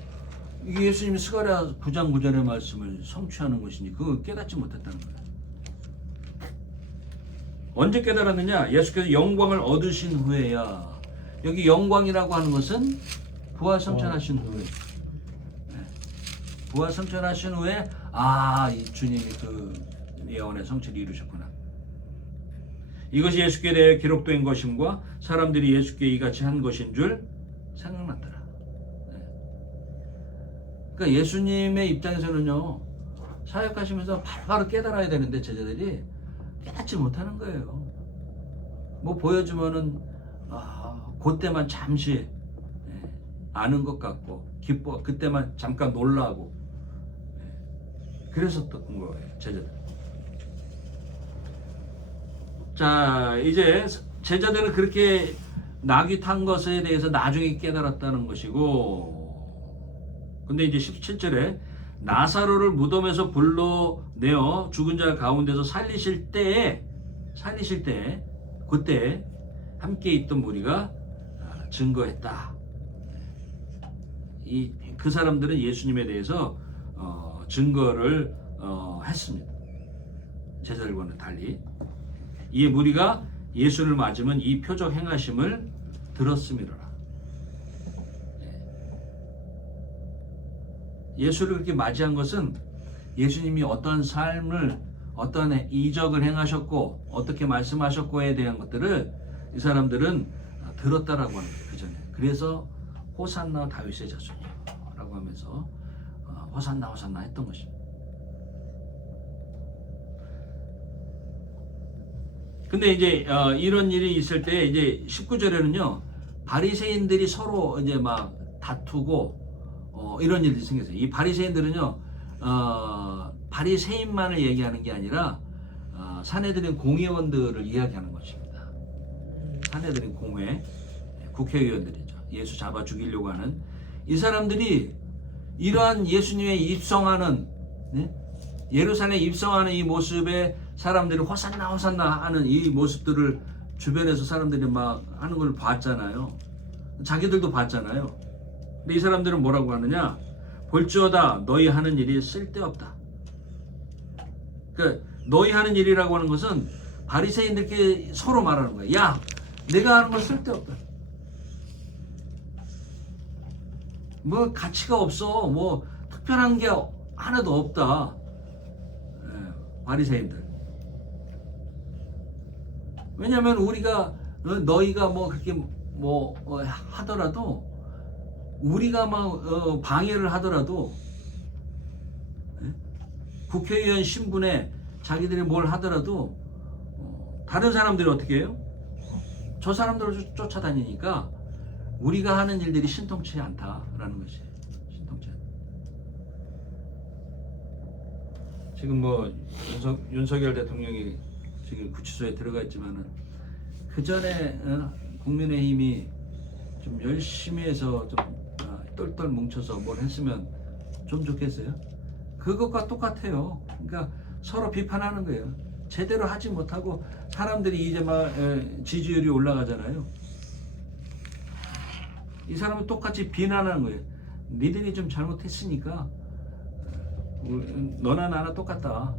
예수님이 스가랴 9장 9절의 말씀을 성취하는 것이니 그걸 깨닫지 못했다는 거예요. 언제 깨달았느냐? 예수께서 영광을 얻으신 후에야. 여기 영광이라고 하는 것은 부활 성천하신 후에. 부활 성천하신 후에 이 주님이 그 예언의 성취를 이루셨구나. 이것이 예수께 대해 기록된 것임과 사람들이 예수께 이같이 한 것인 줄 생각났더라. 그러니까 예수님의 입장에서는요, 사역하시면서 바로 깨달아야 되는데 제자들이 깨닫지 못하는 거예요. 뭐 보여주면은 그때만 잠시 아는 것 같고 기뻐 그때만 잠깐 놀라고 그랬었던 거예요, 제자들. 자, 이제 제자들은 그렇게 나귀 탄 것에 대해서 나중에 깨달았다는 것이고, 근데 이제 17절에 나사로를 무덤에서 불러내어 죽은 자 가운데서 살리실 때에 그때 함께 있던 무리가 증거했다. 그 사람들은 예수님에 대해서 증거를 했습니다. 제자들과는 달리 이에 무리가 예수를 맞으면 이 표적 행하심을 들었음이로라. 예수를 그렇게 맞이한 것은 예수님이 어떤 삶을 어떤 이적을 행하셨고 어떻게 말씀하셨고에 대한 것들을 이 사람들은 들었다라고 하는 거예요. 그 전에. 그래서 호산나 다윗의 자손이라고 하면서 호산나 호산나 했던 것입니다. 근데 이제 이런 일이 있을 때 이제 19절에는요 바리새인들이 서로 이제 막 다투고 이런 일이 생겼어요. 이 바리새인들은요 바리새인만을 얘기하는 게 아니라 사내들인 공의원들을 이야기하는 것입니다. 사내들인 공회 국회의원들이죠. 예수 잡아 죽이려고 하는 이 사람들이 이러한 예수님의 입성하는 예루살렘에 입성하는 이 모습에 사람들이 호산나 호산나 하는 이 모습들을 주변에서 사람들이 막 하는 걸 봤잖아요. 자기들도 봤잖아요. 근데 이 사람들은 뭐라고 하느냐? 볼지어다 너희 하는 일이 쓸데없다. 그 너희 하는 일이라고 하는 것은 바리새인들끼리 서로 말하는 거야. 야, 내가 하는 건 쓸데없다. 뭐 가치가 없어. 뭐 특별한 게 하나도 없다. 바리새인들. 왜냐하면 우리가 너희가 뭐 그렇게 뭐 하더라도 우리가 막 방해를 하더라도 국회의원 신분에 자기들이 뭘 하더라도 다른 사람들이 어떻게 해요? 저 사람들을 쫓아다니니까 우리가 하는 일들이 신통치 않다라는 것이 신통치 않다. 지금 뭐 윤석열 대통령이 지금 구치소에 들어가 있지만은 그 전에 국민의힘이 좀 열심히 해서 좀 똘똘 뭉쳐서 뭘 했으면 좀 좋겠어요. 그것과 똑같아요. 그러니까 서로 비판하는 거예요. 제대로 하지 못하고 사람들이 이제 막 지지율이 올라가잖아요. 이 사람은 똑같이 비난하는 거예요. 니들이 좀 잘못했으니까 너나 나나 똑같다.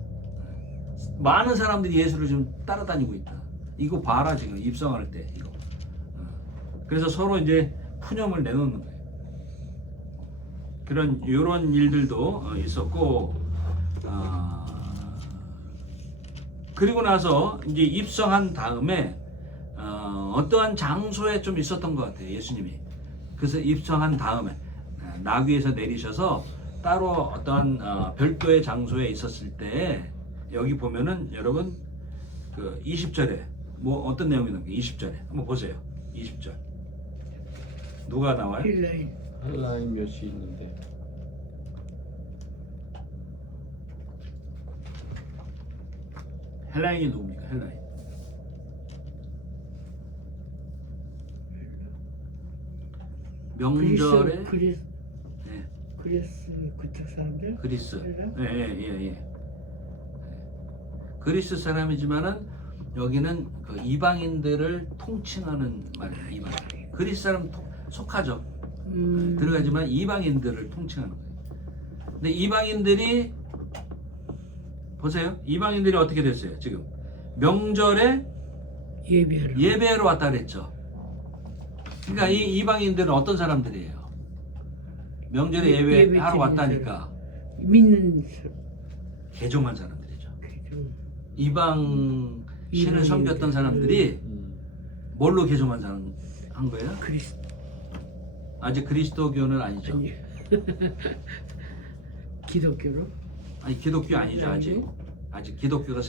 많은 사람들이 예수를 지금 따라다니고 있다. 이거 봐라 지금 입성할 때 이거. 그래서 서로 이제 푸념을 내놓는 거예요. 이런 일들도 있었고, 그리고 나서 이제 입성한 다음에 어떠한 장소에 좀 있었던 것 같아요, 예수님이. 그래서 입성한 다음에 나귀에서 내리셔서 따로 어떠한 별도의 장소에 있었을 때 여기 보면은 여러분 그 20절에 뭐 어떤 내용이 나옵니까? 20절에 한번 보세요. 20절 누가 나와요? 힐라인. 한라인 몇이 있는데 헬라인이 누굽니까? 헬라인. 명절에 그리스 그쪽 사람들? 그리스. 헬라? 예. 그리스 사람이지만은 여기는 그 이방인들을 통칭하는 말이에요. 이방. 그리스 사람 속하죠. 들어가지만 이방인들을 통칭하는 거예요. 근데 이방인들이 보세요. 이방인들이 어떻게 됐어요? 지금 명절에 예배하러 왔다 그랬죠. 그러니까 이 이방인들은 어떤 사람들이에요? 명절에 예배하러 왔다니까 믿는 사람. 개종한 사람들이죠. 이방 신을 섬겼던 사람들이 뭘로 개종한 사람 한 거예요? 아직 그리스도교는 아니죠. 아니요. 기독교로? 아니 기독교 아니죠 아직. 아직 기독교가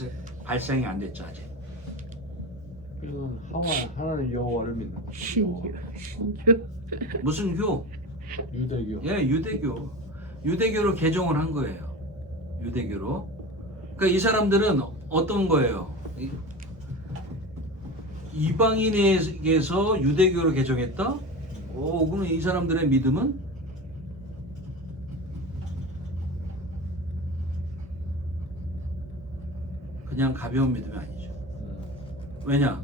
발생이 안 됐죠 아직. 그리고 하나님 여호와를 믿는 거죠. 신교. 무슨 교? 유대교. 예, 유대교. 유대교로 개종을 한 거예요. 유대교로. 그러니까 이 사람들은 어떤 거예요? 이방인에게서 유대교로 개종했다? 그럼 이 사람들의 믿음은 그냥 가벼운 믿음이 아니죠. 왜냐?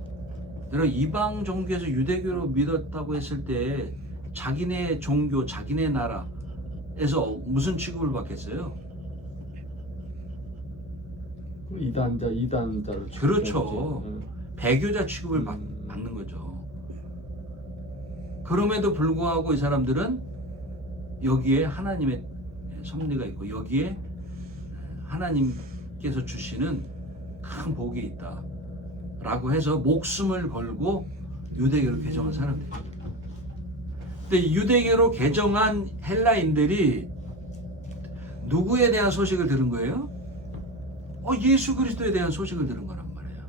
여러분 이방 종교에서 유대교로 믿었다고 했을 때 자기네 종교, 자기네 나라에서 무슨 취급을 받겠어요? 이단자를 그렇죠. 배교자 취급을 받는 거죠. 그럼에도 불구하고 이 사람들은 여기에 하나님의 섭리가 있고 여기에 하나님께서 주시는 큰 복이 있다 라고 해서 목숨을 걸고 유대교로 개종한 사람들이에요. 근데 유대교로 개종한 헬라인들이 누구에 대한 소식을 들은 거예요? 예수 그리스도에 대한 소식을 들은 거란 말이에요.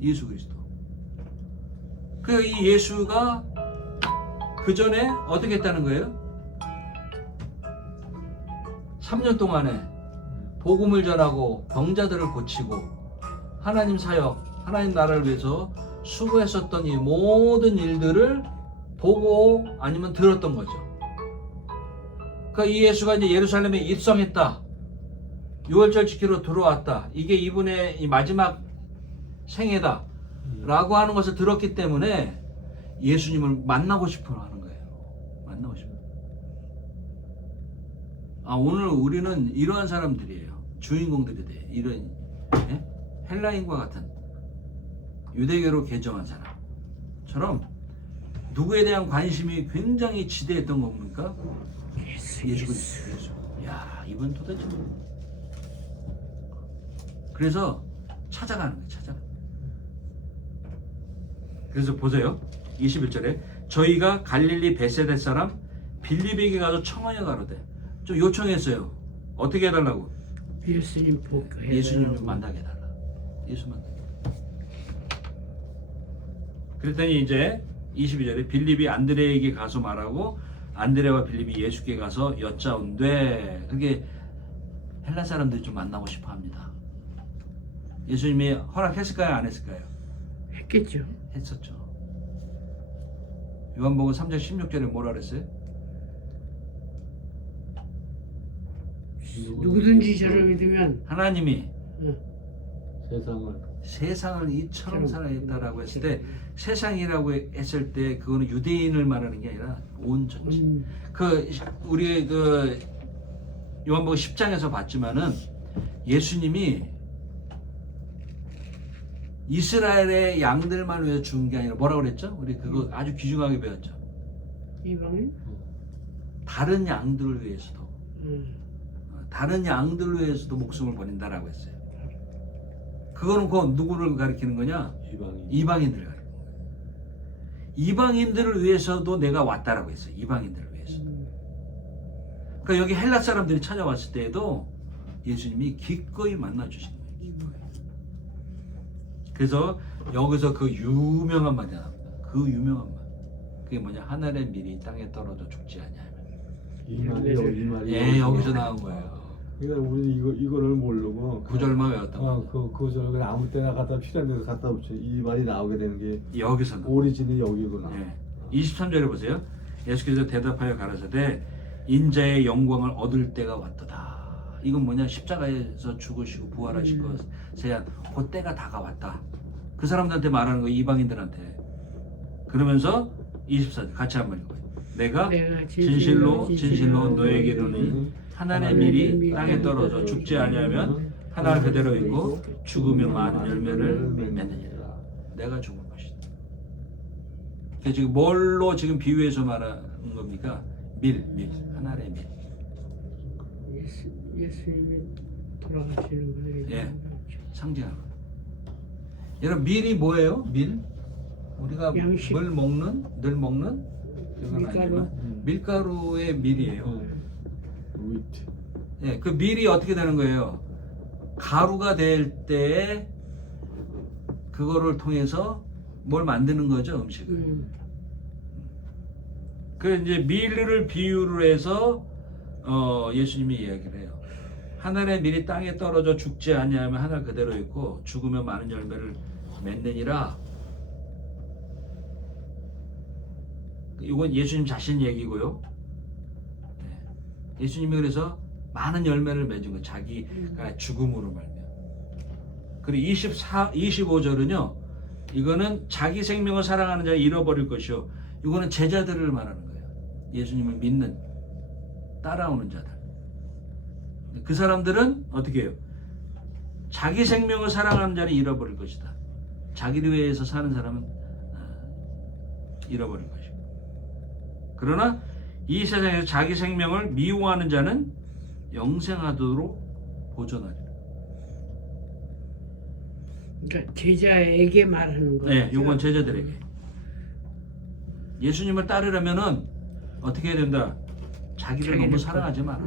예수 그리스도. 이 예수가 그 전에 어떻게 했다는 거예요? 3년 동안에 복음을 전하고 병자들을 고치고 하나님 사역, 하나님 나라를 위해서 수고했었던 이 모든 일들을 보고 아니면 들었던 거죠. 그러니까 이 예수가 이제 예루살렘에 입성했다. 6월절 지키러 들어왔다. 이게 이분의 이 마지막 생애다. 라고 하는 것을 들었기 때문에 예수님을 만나고 싶어 하는 거예요. 만나고 싶어. 오늘 우리는 이러한 사람들이에요. 주인공들이 돼. 이런 예? 헬라인과 같은 유대교로 개정한 사람처럼 누구에 대한 관심이 굉장히 지대했던 겁니까? 예수 그리스도. 야, 이분 도대체 뭐. 그래서 찾아가는 거예요. 찾아가는. 그래서 보세요. 21절에 저희가 갈릴리 베세다 사람 빌립에게 가서 청하여 가로되. 좀 요청했어요. 어떻게 해달라고? 예수님 복해. 예수님을 만나게 해달라. 예수 만나게. 그랬더니 이제 22절에 빌립이 안드레에게 가서 말하고 안드레와 빌립이 예수께 가서 여짜온되. 그게 헬라 사람들이 좀 만나고 싶어 합니다. 예수님이 허락했을까요? 안 했을까요? 했겠죠. 했었죠. 요한복음 3장 16절에 뭐라 그랬어요? 누구든지 저를 믿으면 하나님이 세상을 이처럼 사랑했다라고 했을 때 세상이라고 했을 때 그거는 유대인을 말하는 게 아니라 온 전체. 그 우리 그 요한복음 10장에서 봤지만은 예수님이 이스라엘의 양들만 위해서 죽은 게 아니라 뭐라고 그랬죠? 우리 그거 아주 귀중하게 배웠죠. 이방인? 다른 양들을 위해서도 다른 양들을 위해서도 목숨을 버린다라고 했어요. 그거는 그 누구를 가리키는 거냐? 이방인들을 가리키는 거예요. 이방인들을 위해서도 내가 왔다라고 했어요. 이방인들을 위해서. 그러니까 여기 헬라 사람들이 찾아왔을 때에도 예수님이 기꺼이 만나 주시는 거예요. 기꺼이. 그래서 여기서 그 유명한 말이 나옵니다. 그 유명한 말. 그게 뭐냐? 하늘의 밀이 땅에 떨어져 죽지 아니하면. 이 말이 예, 여기서 나온 거예요. 그러니까 우리 이거를 모르고 구절만 외웠던 거예요. 그 구절 그냥 아무 때나 갖다 필요한 데서 갖다 붙여. 이 말이 나오게 되는 게 여기서 나와요. 오리진이 여기구나. 예. 23절에 보세요. 예수께서 대답하여 가라사대 인자의 영광을 얻을 때가 왔도다. 이건 뭐냐? 십자가에서 죽으시고 부활하시고 세한 그 때가 다가왔다. 그 사람들한테 말하는 거, 이방인들한테. 그러면서 24절 같이 한번 읽어요. 내가 진실로 너에게 이르노니 하늘의 밀이 땅에 떨어져 죽지 아니하면 하늘 그대로 있고 죽으면 많은 열매를 맺느니라. 내가 죽은 것이다. 그게 지금 뭘로 지금 비유해서 말하는 겁니까? 밀, 하늘의 밀. 예수님이 돌아가시는 것을 예, 상징하는 거예요. 여러분 밀이 뭐예요? 밀? 우리가 양식. 늘 먹는 그건 밀가루. 아니지만 밀가루의 밀이에요. 위트. 예, 그 밀이 어떻게 되는 거예요? 가루가 될 때 그거를 통해서 뭘 만드는 거죠, 음식을. 그 이제 밀을 비유를 해서 예수님이 이야기를 해요. 하늘의 밀이 땅에 떨어져 죽지 아니하면 하늘 그대로 있고 죽으면 많은 열매를 맺느니라. 이건 예수님 자신 얘기고요. 예수님이 그래서 많은 열매를 맺은 거 자기가 죽음으로 말미암아. 그리고 25절은요. 이거는 자기 생명을 사랑하는 자가 잃어버릴 것이요. 이거는 제자들을 말하는 거예요. 예수님을 믿는 따라오는 자들. 그 사람들은 어떻게 해요? 자기 생명을 사랑하는 자는 잃어버릴 것이다. 자기를 위해서 사는 사람은 잃어버릴 것이고. 그러나 이 세상에서 자기 생명을 미워하는 자는 영생하도록 보존하리라. 그러니까 제자에게 말하는 거죠. 네, 요건 제자들에게. 예수님을 따르려면은 어떻게 해야 된다? 자기를 너무 사랑하지 마라.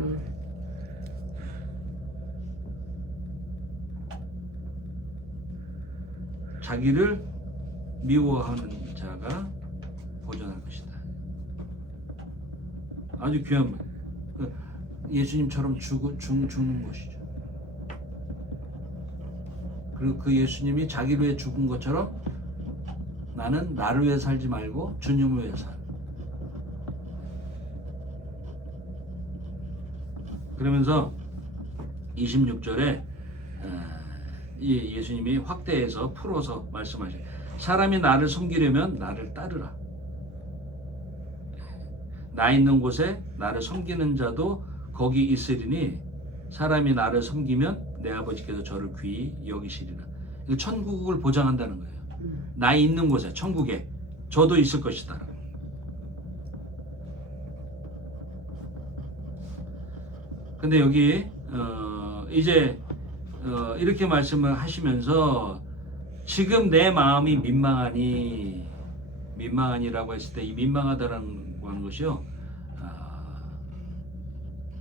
자기를 미워하는 자가 보존할 것이다. 아주 귀한 말. 예수님처럼 죽는 것이죠. 그리고 그 예수님이 자기를 위해 죽은 것처럼 나는 나를 위해 살지 말고 주님을 위해 살. 그러면서 26절에 이 예수님이 확대해서 풀어서 말씀하셔요. 사람이 나를 섬기려면 나를 따르라. 나 있는 곳에 나를 섬기는 자도 거기 있으리니 사람이 나를 섬기면 내 아버지께서 저를 귀히 여기시리라. 이거 천국을 보장한다는 거예요. 나 있는 곳에 천국에 저도 있을 것이다. 근데 여기 이제 이렇게 말씀을 하시면서 지금 내 마음이 민망하니라고 했을 때 이 민망하다라는 하는 것이요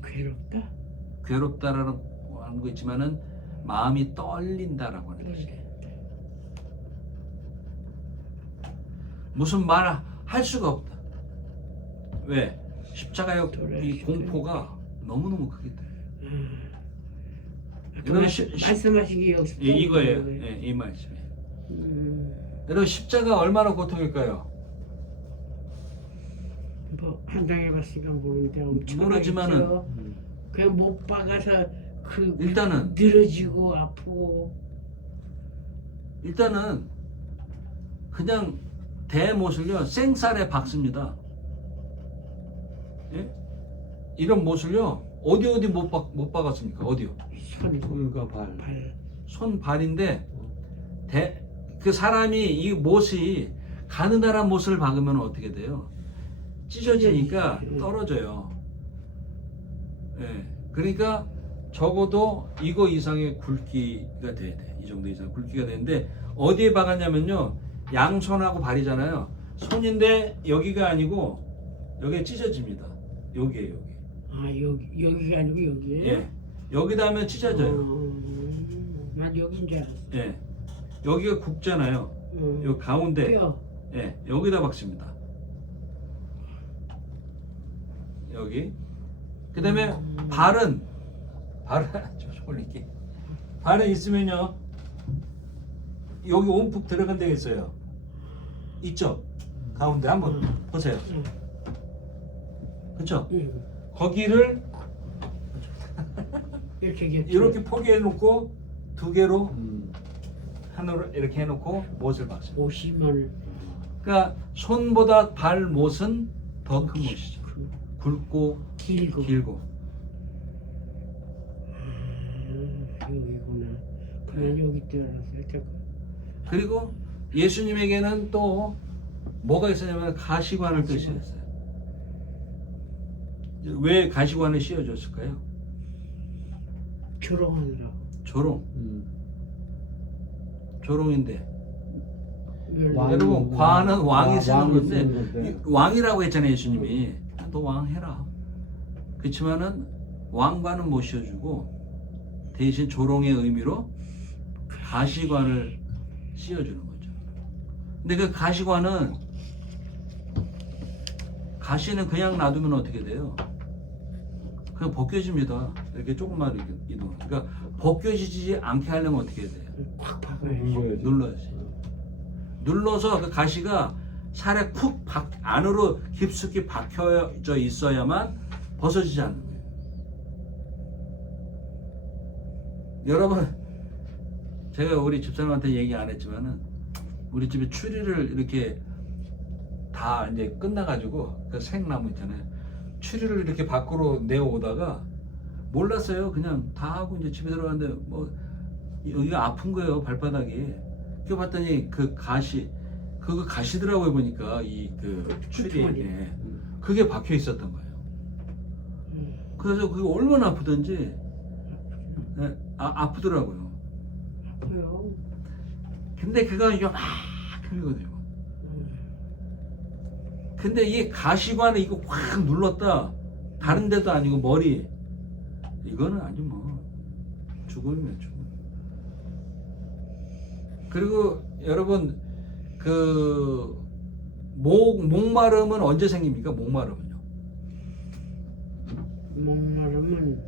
괴롭다. 괴롭다라고 하는 거 있지만은 마음이 떨린다라고 하는 것이에요. 무슨 말 할 수가 없다. 왜? 십자가의 이 공포가 너무너무 크기 때문에. 여러분 말씀하신 게 여기서 이거예요. 예, 이 말씀이. 여러분 십자가 얼마나 고통일까요? 뭐안 당해봤으니까 모르는데 엄청 모르지만은 알죠. 그냥 못 박아서 그 일단은 늘어지고 아프고 그냥 대못을요 생쌀에 박습니다. 예? 이런 못을요 어디 못 박았습니까? 어디요? 손과 발. 손 발인데 그 사람이 이 못이 가느다란 못을 박으면 어떻게 돼요? 찢어지니까 떨어져요. 예. 그러니까 적어도 이거 이상의 굵기가 돼야 돼. 이 정도 이상 굵기가 되는데 어디에 박았냐면요. 양손하고 발이잖아요. 손인데 여기가 아니고 여기에 찢어집니다. 여기에 여기. 아 여기가 아니고 여기에. 예. 여기다 하면 찢어져요. 난 여기인 줄 알았어. 예. 여기가 굵잖아요. 요 가운데. 뼈. 예. 여기다 박습니다. 여기. 그다음에 발은 좀 올릴게. 발은 있으면요. 여기 온푹 들어간 데가 있어요. 있죠? 가운데 한번 보세요. 그렇죠? 거기를 이렇게 포개해 놓고 두 개로 하나로 이렇게 해 놓고 못을 박습니다. 50만. 그러니까 손보다 발 못은 더 큰 못이죠. 굵고 길고. 여기구나. 그냥 여기 때려서 그리고 예수님에게는 또 뭐가 있었냐면 가시관을 또 씌웠어요. 왜 가시관을 씌워줬을까요? 조롱하느라. 조롱인데. 왕, 여러분 관은 왕이 쓰는 왕이 건데 쓰는 건데. 왕이라고 했잖아요 예수님이. 너 왕 해라. 그렇지만은 왕관은 못 씌워주고 대신 조롱의 의미로 가시관을 씌워주는 거죠. 근데 그 가시관은 가시는 그냥 놔두면 어떻게 돼요? 그냥 벗겨집니다. 이렇게 조금만 이렇게 이동. 그러니까 벗겨지지 않게 하려면 어떻게 해야 돼요? 꽉 박아야지. 눌러야지. 눌러서 그 가시가 살에 푹 안으로 깊숙이 박혀져 있어야만 벗어지지 않는 거예요. 여러분, 제가 우리 집사람한테 얘기 안 했지만은 우리 집에 추리를 이렇게 다 이제 끝나가지고 그 생나무 있잖아요. 추리를 이렇게 밖으로 내어오다가 몰랐어요. 그냥 다 하고 이제 집에 들어갔는데 뭐 여기가 아픈 거예요 발바닥이. 그 봤더니 그 가시 그거 가시더라고요 보니까 이 그 추리에 그게 박혀 있었던 거예요. 그래서 그게 얼마나 아프던지 아프더라고요. 아파요. 근데 그거 요만큼이거든요. 근데 이 가시관에 이거 확 눌렀다 다른 데도 아니고 머리 이거는 아주 뭐 죽음이에요 죽음. 그리고 여러분 그 목마름은 언제 생깁니까? 목마름은요. 목마름은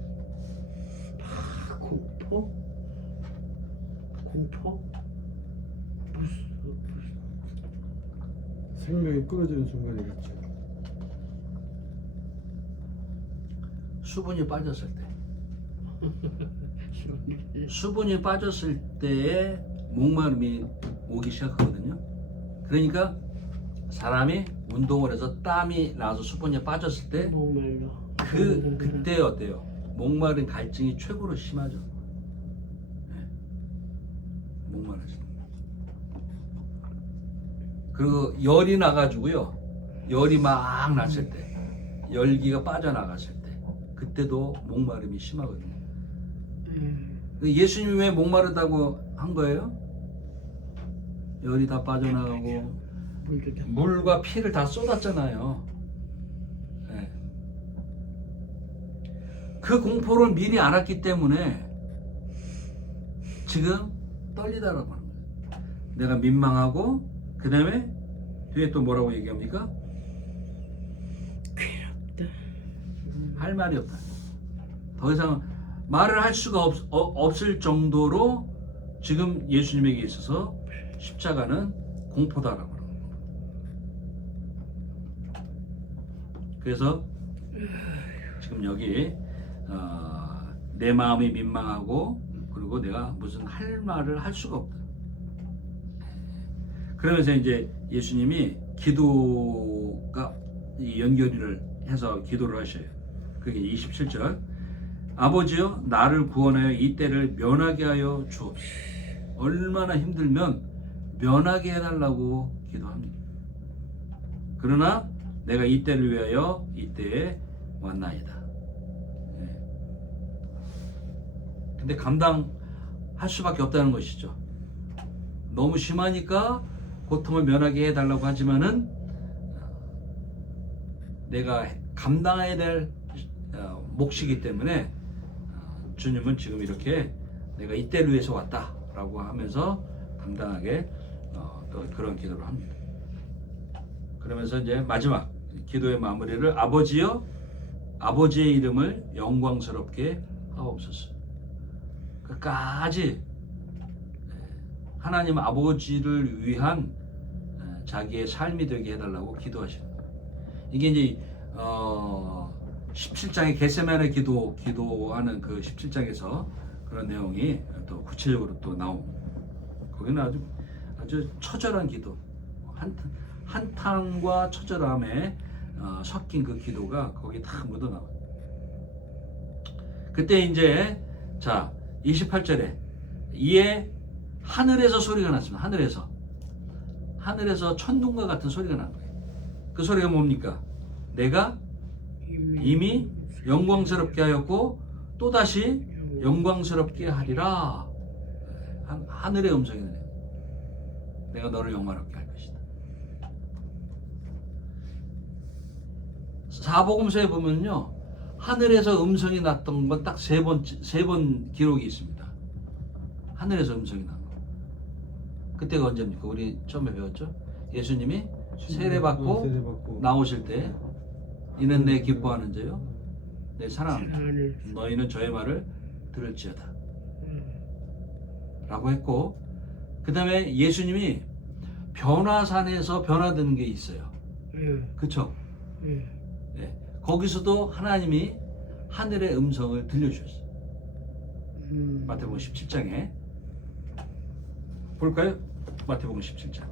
공포? 생명이 끊어지는 순간이겠죠. 수분이 빠졌을 때. 수분이 빠졌을 때에 목마름이 오기 시작하거든요. 그러니까 사람이 운동을 해서 땀이 나서 수분이 빠졌을 때 목말라. 그때 어때요? 목마른 갈증이 최고로 심하죠. 네. 목마르죠. 그리고 열이 나가지고요. 열이 막 났을 때, 열기가 빠져나갔을 때, 그때도 목마름이 심하거든요. 예수님이 왜 목마르다고 한 거예요? 열이 다 빠져나가고 물과 피를 다 쏟았잖아요. 네. 그 공포를 미리 알았기 때문에 지금 떨리다라고 하는 거예요. 내가 민망하고 그 다음에 뒤에 또 뭐라고 얘기합니까? 할 말이 없다. 더 이상 말을 할 수가 없을 정도로 지금 예수님에게 있어서 십자가는 공포다라고 하는 거예요. 그래서 지금 여기 내 마음이 민망하고 그리고 내가 무슨 할 말을 할 수가 없다. 그러면서 이제 예수님이 기도가 연결을 해서 기도를 하셔요. 그게 27절. 아버지여 나를 구원하여 이 때를 면하게 하여 주옵소서. 얼마나 힘들면 면하게 해달라고 기도합니다. 그러나 내가 이 때를 위하여 이 때에 왔나이다. 근데 감당할 수밖에 없다는 것이죠. 너무 심하니까 고통을 면하게 해달라고 하지만은 내가 감당해야 될 몫이기 때문에 주님은 지금 이렇게 내가 이때를 위해서 왔다라고 하면서 당당하게 또 그런 기도를 합니다. 그러면서 이제 마지막 기도의 마무리를 아버지여 아버지의 이름을 영광스럽게 하옵소서. 끝까지 하나님 아버지를 위한 자기의 삶이 되게 해달라고 기도하십니다. 이게 이제 17장의 겟세마네 기도하는 그 17장에서 그런 내용이 또 구체적으로 또 나옵니다. 거기는 아주 처절한 기도, 한탄과 처절함에 섞인 그 기도가 거기 다 묻어 나와요. 그때 이제 자 28절에 이에 하늘에서 소리가 났습니다. 하늘에서 천둥과 같은 소리가 난 거예요. 그 소리가 뭡니까? 내가 이미 영광스럽게 하였고 또다시 영광스럽게 하리라. 하늘의 음성이 나요. 내가 너를 영광스럽게 할 것이다. 사복음서에 보면요, 하늘에서 음성이 났던 건 딱 세 번 기록이 있습니다. 하늘에서 음성이 난 거. 그때가 언제입니까? 우리 처음에 배웠죠? 예수님이 세례받고 나오실 때 이는 내 기뻐하는 자요 내 사랑합니다. 너희는 저의 말을 들을지어다 라고 했고, 그 다음에 예수님이 변화산에서 변화되는 게 있어요. 그쵸? 네. 거기서도 하나님이 하늘의 음성을 들려주셨어요. 마태복음 17장에 볼까요? 마태복음 17장.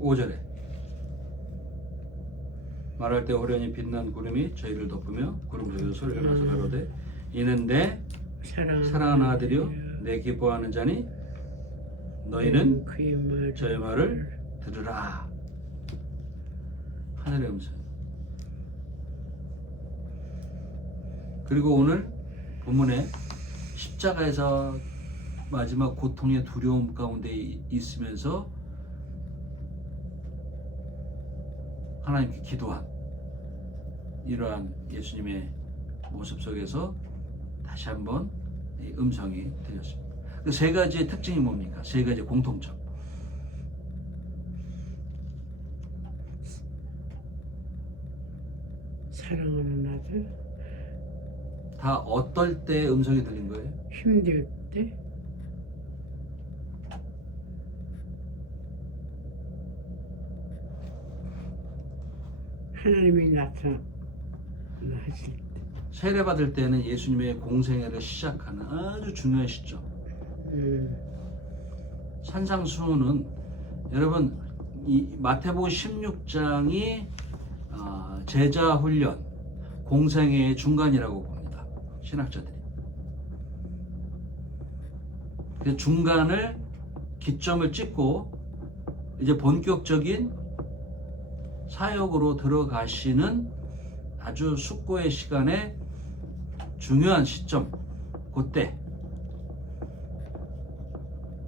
(5절에) 말할 때 호련히 빛난 구름이 저희를 덮으며 구름 속에서 소리가 나서 가로되 이는 내 사랑하는 아들이요 내 기뻐하는 자니 너희는 저의 말을 들으라. 하늘의 음성. 그리고 오늘 본문에 십자가에서 마지막 고통의 두려움 가운데 있으면서 하나님께 기도한 이러한 예수님의 모습 속에서 다시 한번 음성이 들렸습니다. 그 세 가지의 특징이 뭡니까? 세 가지 공통점. 사랑하는 아들. 다 어떨 때 음성이 들린 거예요? 힘들 때. 하나님이 나타나실 때. 세례 받을 때는 예수님의 공생애를 시작하는 아주 중요한 시점. 산상수훈은 여러분 이 마태복음 16장이 제자 훈련, 공생애의 중간이라고 봅니다. 신학자들이. 그 중간을 기점을 찍고 이제 본격적인 사역으로 들어가시는 아주 숙고의 시간에 중요한 시점, 그때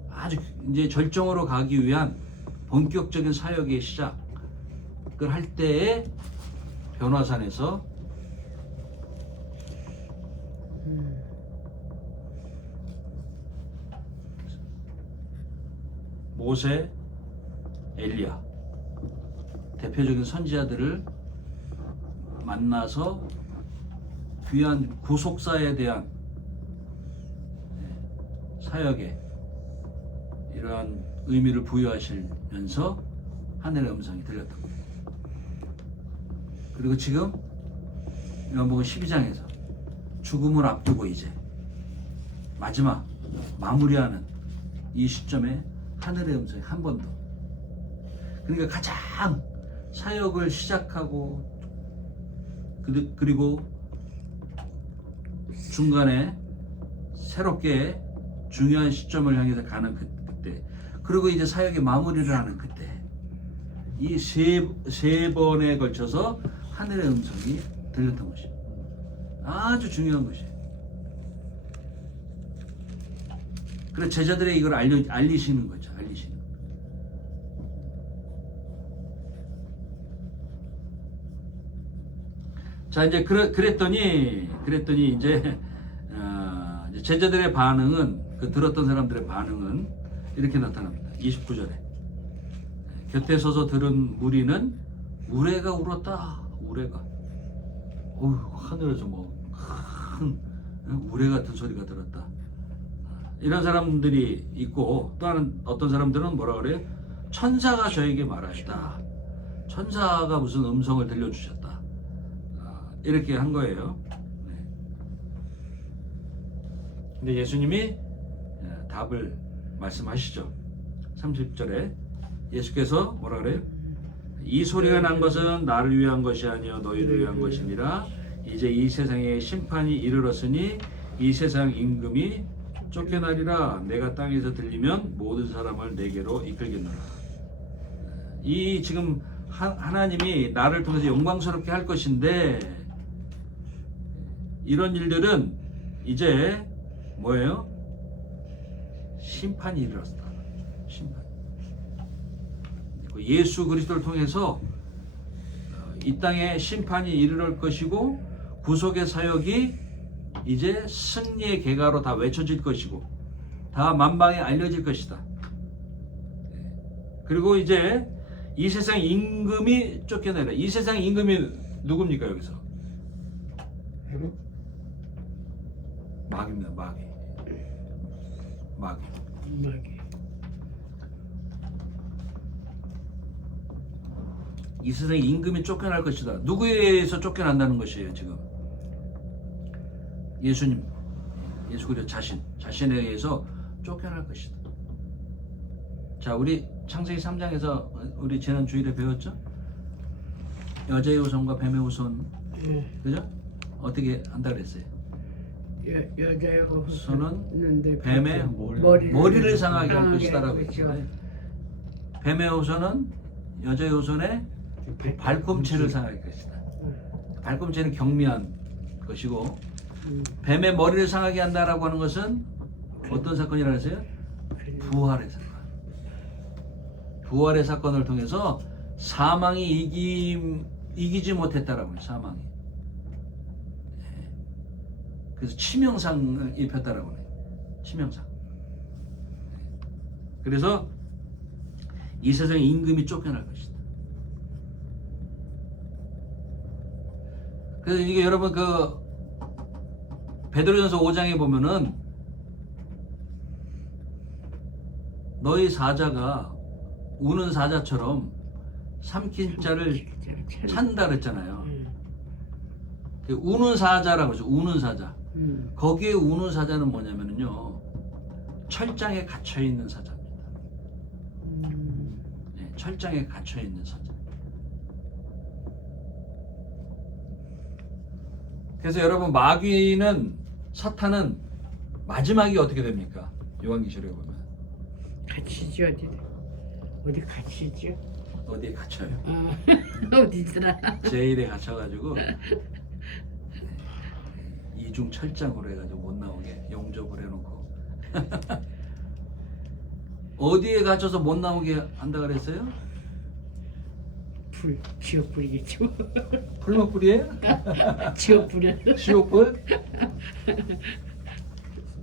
아주 이제 절정으로 가기 위한 본격적인 사역의 시작을 할 때에 변화산에서 모세, 엘리야 대표적인 선지자들을 만나서 귀한 구속사에 대한 사역에 이러한 의미를 부여하시면서 하늘의 음성이 들렸던 겁니다. 그리고 지금 요한복음 12장에서 죽음을 앞두고 이제 마지막 마무리하는 이 시점에 하늘의 음성이 한 번 더. 그러니까 가장 사역을 시작하고 그리고 중간에 새롭게 중요한 시점을 향해서 가는 그때, 그리고 이제 사역의 마무리를 하는 그때, 이 세 번에 걸쳐서 하늘의 음성이 들렸던 것이 아주 중요한 것이에요. 그래서 제자들에게 이걸 알리시는 거죠. 알리시는. 자, 이제 그랬더니 이제 제자들의 반응은, 그 들었던 사람들의 반응은 이렇게 나타납니다. 29절에 곁에 서서 들은 무리는 우레가 울었다. 우레가. 하늘에서 뭐 큰 우레 같은 소리가 들었다. 이런 사람들이 있고, 또 어떤 사람들은 뭐라 그래요? 천사가 저에게 말하였다. 천사가 무슨 음성을 들려주셨다. 이렇게 한 거예요. 근데 예수님이 답을 말씀하시죠. 30절에 예수께서 뭐라 그래요? 이 소리가 난 것은 나를 위한 것이 아니요 너희를 위한 것이니라. 이제 이 세상에 심판이 이르렀으니 이 세상 임금이 쫓겨나리라. 내가 땅에서 들리면 모든 사람을 내게로 이끌겠노라. 이 지금 하나님이 나를 통해서 영광스럽게 할 것인데, 이런 일들은 이제 뭐예요? 심판이 이르렀다. 심판. 예수 그리스도를 통해서 이 땅에 심판이 이르를 것이고, 구속의 사역이 이제 승리의 계가로 다 외쳐질 것이고, 다 만방에 알려질 것이다. 그리고 이제 이 세상 임금이 쫓겨내라. 이 세상 임금이 누굽니까 여기서? 마귀입니다. 마귀. 이 세상에 임금이 쫓겨날 것이다. 누구에 의해서 쫓겨난다는 것이에요 지금? 예수님, 예수 그리스도 자신에 의해서 쫓겨날 것이다. 자, 우리 창세기 3장에서 우리 지난 주일에 배웠죠? 여자의 후손과 뱀의 후손, 그죠? 어떻게 한다 그랬어요? 여자의 후손은 뱀의 머리를 상하게 할 것이다라고 했잖아요. 뱀의 후손은 여자의 후손의 발꿈치를 상할 것이다. 발꿈치는 경미한 것이고, 뱀의 머리를 상하게 한다라고 하는 것은 어떤 사건이라 했어요? 부활의 사건. 부활의 사건을 통해서 사망이 이기지 못했다라고 해요. 사망이. 그래서 치명상을 입혔다라고 해요. 치명상. 그래서 이 세상에 임금이 쫓겨날 것이다. 그래서 이게 여러분 베드로전서 5장에 보면은 너희 사자가 우는 사자처럼 삼킨 자를 참. 찬다 그랬잖아요. 음. 그 우는 사자라고 하죠. 우는 사자. 음. 거기에 우는 사자는 뭐냐면요. 철장에 갇혀 있는 사자입니다. 네, 철장에 갇혀 있는 사자. 그래서 여러분 마귀는 사탄은 마지막이 어떻게 됩니까? 요한계시록에 보면 갇히죠 어디 갇히죠? 어디에 갇혀요? 어디더라? 제일에 갇혀가지고 이중 철장으로 해가지고 못 나오게 용접을 해놓고 어디에 갇혀서 못 나오게 한다 그랬어요? 불 지옥불이겠죠. 풀먹불이에요? 지옥불이야. 지옥불?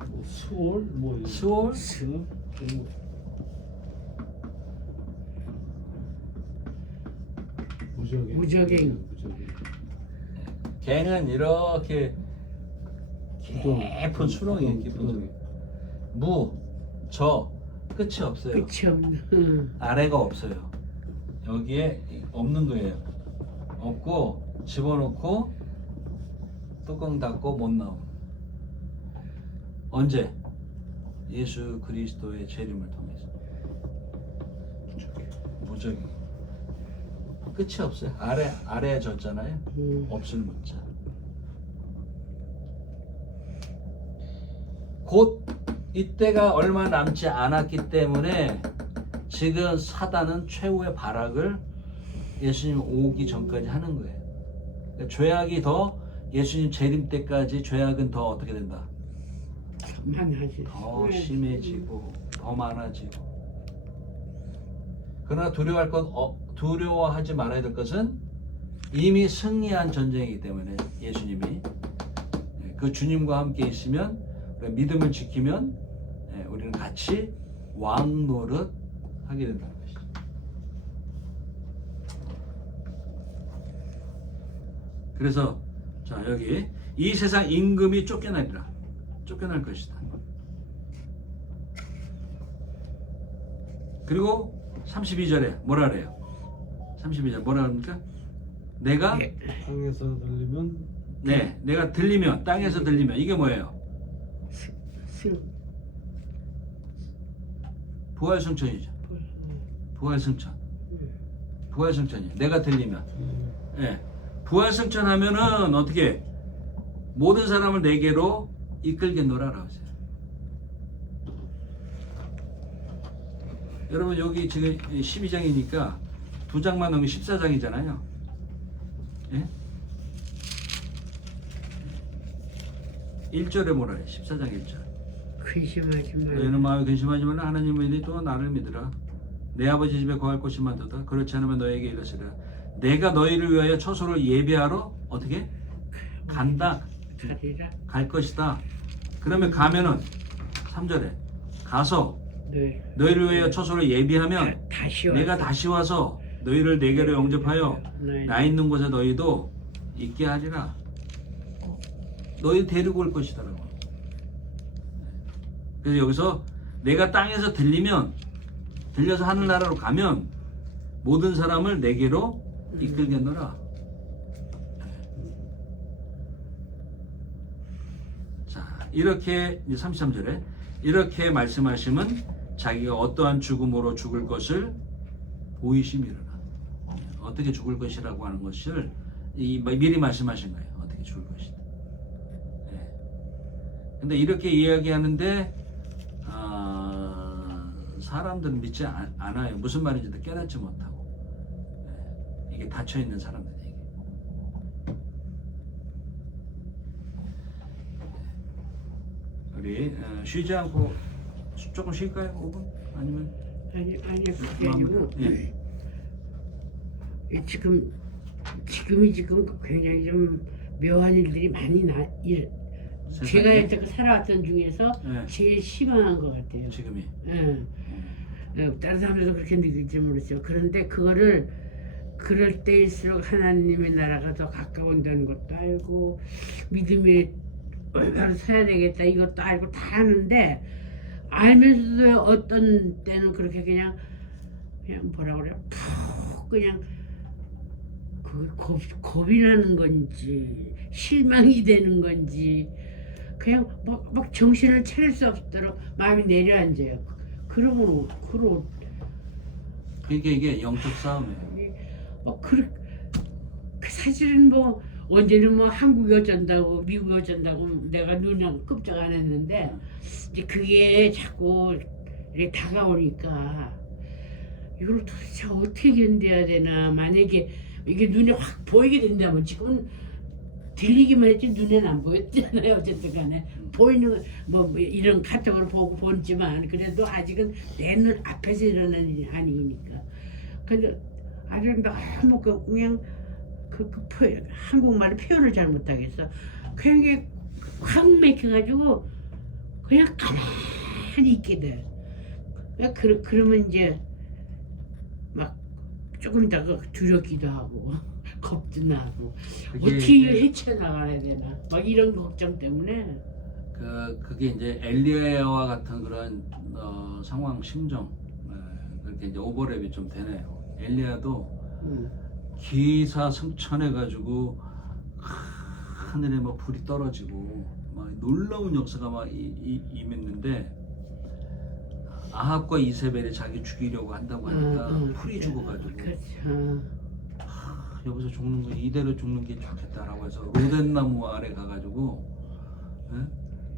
뭐 수월 뭐 이런 수월? 수. 무적행. 무적행. 무적행. 갱은 이렇게 기둥. 깊은 수렁이에요. 깊은 수렁. 무, 저 끝이 없어요. 끝이 없는. 아래가 없어요. 여기에 없는 거예요. 없고 집어넣고 뚜껑 닫고 못 나오고. 언제? 예수 그리스도의 재림을 통해서. 무적이 끝이 없어요. 아래에 졌잖아요. 없을 문자. 곧 이때가 얼마 남지 않았기 때문에 지금 사단은 최후의 발악을 예수님 오기 전까지 하는 거예요. 그러니까 죄악이 더 예수님 재림 때까지 죄악은 더 어떻게 된다? 많아지. 더 심해지고 더 많아지고. 그러나 두려워하지 말아야 될 것은 이미 승리한 전쟁이기 때문에 예수님이 그 주님과 함께 있으면 믿음을 지키면 우리는 같이 왕 노릇 하게 된다는 것이죠. 그래서 자 여기 이 세상 임금이 쫓겨날 것이다. 그리고 32절에 뭐라 그래요? 32절 뭐라 합니까? 내가 땅에서 들리면 내가 들리면 땅에서 들리면 이게 뭐예요? 부활승천이죠. 부활승천이 내가 들리면 부활승천하면은 어떻게 모든 사람을 내게로 이끌겠노라라고 했어요. 여러분 여기 지금 12장이니까 두 장만 넘으면 14장이잖아요. 예? 1절에 뭐라 해요? 14장 1절. 근심하지 마. 너희는 마음에 근심하지만 하나님의 또 나를 믿으라. 내 아버지 집에 거할 곳이 많도다. 그렇지 않으면 너에게 이르시라. 내가 너희를 위하여 처소를 예비하러 어떻게? 간다. 가리라. 갈 것이다. 그러면 가면은 3절에 가서 네. 너희를 위하여 처소를 예비하면 다시 와서. 내가 다시 와서 너희를 내게로 영접하여 네. 나 있는 곳에 너희도 있게 하리라. 너희 데리고 올 것이다라고. 그래서 여기서 내가 땅에서 들려서 하늘나라로 가면 모든 사람을 내게로 이끌겠노라. 자, 이렇게 33절에 이렇게 말씀하시면 자기가 어떠한 죽음으로 죽을 것을 보이심이로라. 어떻게 죽을 것이라고 하는 것을 미리 말씀하신 거예요. 어떻게 죽을 것이다. 근데 이렇게 이야기하는데 사람들은 믿지 않아요. 무슨 말인지도 깨닫지 못하고. 이게 닫혀있는 사람들에게. 우리 쉬지 않고 조금 쉴까요? 5분? 아니면? 아니 그게 아니고 예. 지금 굉장히 좀 묘한 일들이 많이 제가 세상에? 여태껏 살아왔던 중에서 네. 제일 심한 것 같아요. 지금이. 다른 사람들도 그렇게 느낄지 모르죠. 그런데 그럴 때일수록 하나님의 나라가 더 가까운다는 것도 알고 믿음에 올바로 서야 되겠다 이것도 알고 다 아는데 알면서도 어떤 때는 그렇게 그냥 뭐라 그래요? 푹 그냥 겁이 나는 건지 실망이 되는 건지 그냥 막 정신을 차릴 수 없도록 마음이 내려앉아요. 그러고 그러니까 이게 영적 싸움이에요. 그 사실은 뭐 언제는 뭐 한국이 어쩐다고 미국이 어쩐다고 내가 눈을 끔찍 안 했는데 이제 그게 자꾸 이렇게 다가오니까 이걸 도대체 어떻게 견뎌야 되나. 만약에 이게 눈에 확 보이게 된다면 지금은 들리기만 했지 눈에는 안 보였잖아요. 어쨌든 간에 보이는 뭐 이런 카톡으로 보고 본지만 그래도 아직은 내 눈 앞에서 일어나는 일이 아니니까. 근데 아직 너무 그냥 한국말의 표현을 잘 못하겠어. 그냥 이게 확 맥혀가지고 그냥 가만히 있게 돼. 그러면 이제 막 조금 있다가 두렵기도 하고 겁도 나고 어떻게 헤쳐나가야 되나 막 이런 걱정 때문에 그게 이제 엘리야와 같은 그런 상황 심정 그렇게 이제 오버랩이 좀 되네요. 엘리야도 기사승천해 가지고 하늘에 막 불이 떨어지고 막 놀라운 역사가 막 임했는데 아합과 이세벨이 자기 죽이려고 한다고 하니까 풀이 죽어가지고 여기서 죽는 거 이대로 죽는 게 좋겠다라고 해서 로덴나무 아래 가가지고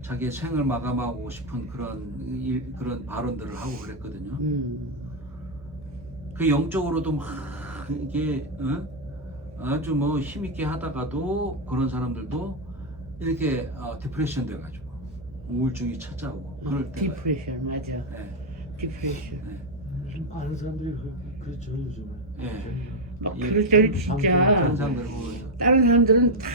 자기의 생을 마감하고 싶은 그런 발언들을 하고 그랬거든요. 그 영적으로도 막 이게 아주 뭐 힘있게 하다가도 그런 사람들도 이렇게 디프레션 돼가지고 우울증이 찾아오고 그럴 때 디프레션 맞아. 디프레션. 많은 사람들이 그렇죠 요즘은. 막 그럴 때는 진짜 현상들 보면서 다른 사람들은 다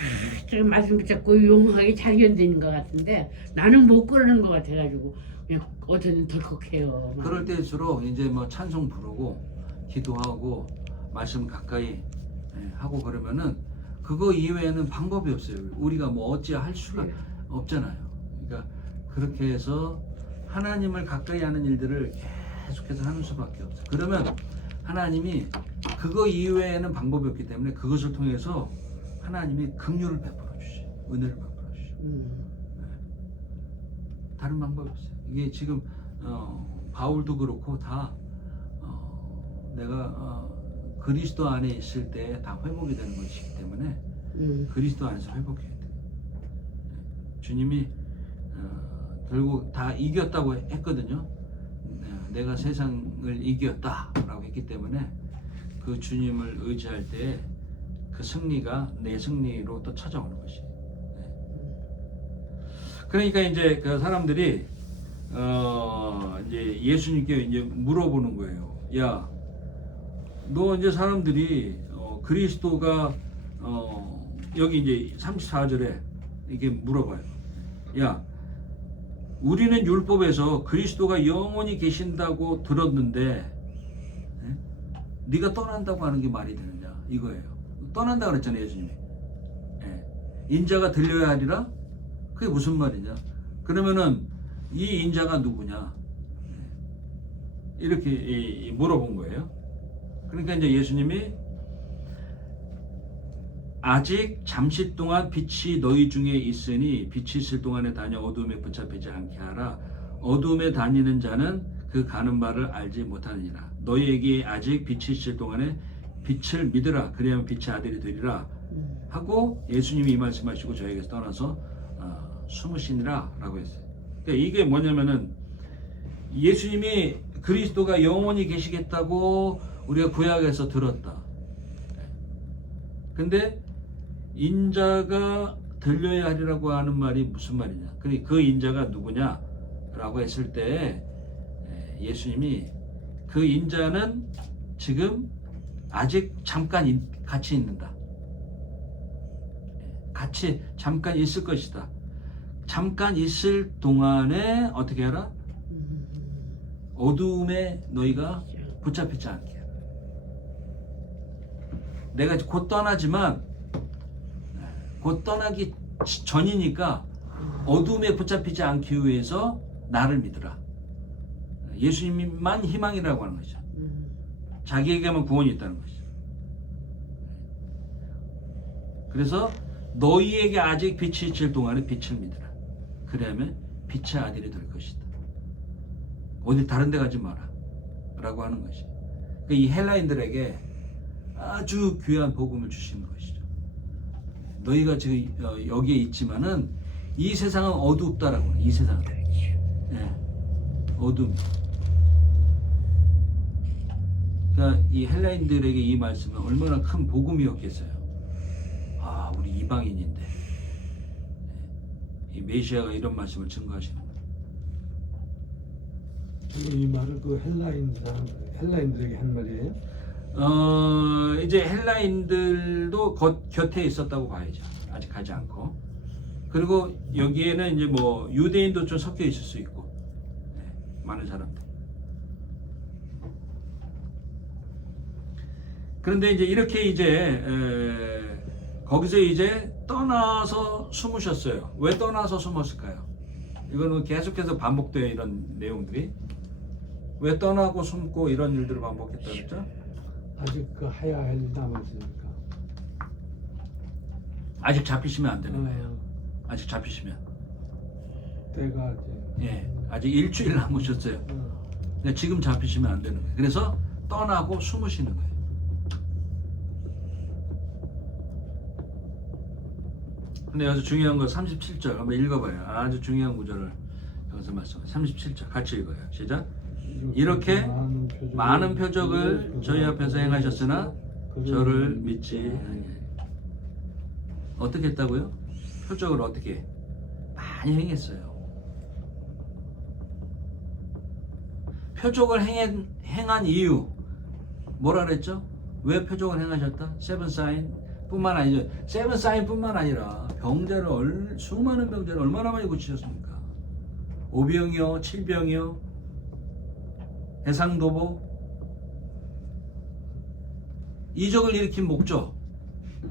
저기 말씀 붙잡고 용하게 잘 견디는 것 같은데 나는 못 그러는 것 같아가지고 그냥 어쩌면 덜컥해요. 막. 그럴 때일수록 이제 뭐 찬송 부르고 기도하고 말씀 가까이 하고 그러면은 그거 이외에는 방법이 없어요. 우리가 뭐 어찌 할 수가 없잖아요. 그러니까 그렇게 해서 하나님을 가까이 하는 일들을 계속해서 하는 수밖에 없어요. 그러면 하나님이 그거 이외에는 방법이 없기 때문에 그것을 통해서 하나님이 긍휼을 베풀어 주시, 은혜를 베풀어 주시. 다른 방법이 없어요. 이게 지금 바울도 그렇고 다 내가 그리스도 안에 있을 때 다 회복이 되는 것이기 때문에 그리스도 안에서 회복해야 돼요. 주님이 결국 다 이겼다고 했거든요. 내가 세상을 이겼다라고 했기 때문에 그 주님을 의지할 때 그 승리가 내 승리로 또 찾아오는 것이에요. 그러니까 이제 그 사람들이 이제 예수님께 이제 물어보는 거예요. 야, 너 이제 사람들이 그리스도가 여기 이제 34절에 이게 물어봐요. 야, 우리는 율법에서 그리스도가 영원히 계신다고 들었는데 네가 떠난다고 하는 게 말이 되느냐 이거예요. 떠난다 그랬잖아요 예수님이. 인자가 들려야 하리라? 그게 무슨 말이냐? 그러면은 이 인자가 누구냐? 이렇게 물어본 거예요. 그러니까 이제 예수님이 아직 잠시 동안 빛이 너희 중에 있으니 빛이 있을 동안에 다녀 어둠에 붙잡히지 않게 하라. 어둠에 다니는 자는 그 가는 바를 알지 못하느니라. 너희에게 아직 빛이 있을 동안에 빛을 믿으라. 그래야만 빛의 아들이 되리라. 하고 예수님이 이 말씀하시고 저에게서 떠나서 숨으시니라 라고 했어요. 그러니까 이게 뭐냐면은 예수님이 그리스도가 영원히 계시겠다고 우리가 구약에서 들었다. 근데 인자가 들려야 하리라고 하는 말이 무슨 말이냐? 그 인자가 누구냐라고 했을 때 예수님이 그 인자는 지금 아직 잠깐 같이 있는다. 같이 잠깐 있을 것이다. 잠깐 있을 동안에 어떻게 하라? 어두움에 너희가 붙잡히지 않게 하라. 내가 곧 떠나지만 곧 떠나기 전이니까 어둠에 붙잡히지 않기 위해서 나를 믿으라. 예수님만 희망이라고 하는 거죠. 자기에게만 구원이 있다는 것이죠. 그래서 너희에게 아직 빛이 있을 동안에 빛을 믿으라. 그러면 빛의 아들이 될 것이다. 어디 다른 데 가지 마라 라고 하는 것이. 이 헬라인들에게 아주 귀한 복음을 주시는 것이죠. 너희가 지금 여기에 있지만은 이 세상은 어둡다라고. 이 세상은 어둠. 그러니까 이 헬라인들에게 이 말씀은 얼마나 큰 복음이었겠어요. 아, 우리 이방인인데 이 메시아가 이런 말씀을 증거하시는 거예요. 이 말을 그 헬라인들에게 한 말이에요? 이제 헬라인들도 곁에 있었다고 봐야죠. 아직 가지 않고. 그리고 여기에는 이제 뭐 유대인도 좀 섞여 있을 수 있고, 많은 사람들. 그런데 이제 이렇게 이제 거기서 이제 떠나서 숨으셨어요. 왜 떠나서 숨었을까요? 이거는 계속해서 반복돼요. 이런 내용들이. 왜 떠나고 숨고 이런 일들을 반복했다 그랬죠? 아직 그 해야 할 일 남았으니까. 아직 잡히시면 안 되는 거예요. 아직 잡히시면. 때가 이제. 아직 일주일 남으셨어요. 그러니까 지금 잡히시면 안 되는 거예요. 그래서 떠나고 숨으시는 거예요. 근데 여기서 중요한 거 37절 한번 읽어봐요. 아주 중요한 구절을 여기서 말씀. 37절 같이 읽어요. 시작. 이렇게 많은 표적을 저희 앞에서 행하셨으나 저를 믿지 아니하니. 어떻게 했다고요? 표적을 어떻게? 많이 행했어요. 표적을 행한 이유 뭐라 그랬죠? 왜 표적을 행하셨다? 세븐 사인 뿐만 아니죠. 세븐 사인 뿐만 아니라 병자를 수많은 병자를 얼마나 많이 고치셨습니까? 오병이요, 칠병이요, 해상도보. 이적을 일으킨 목적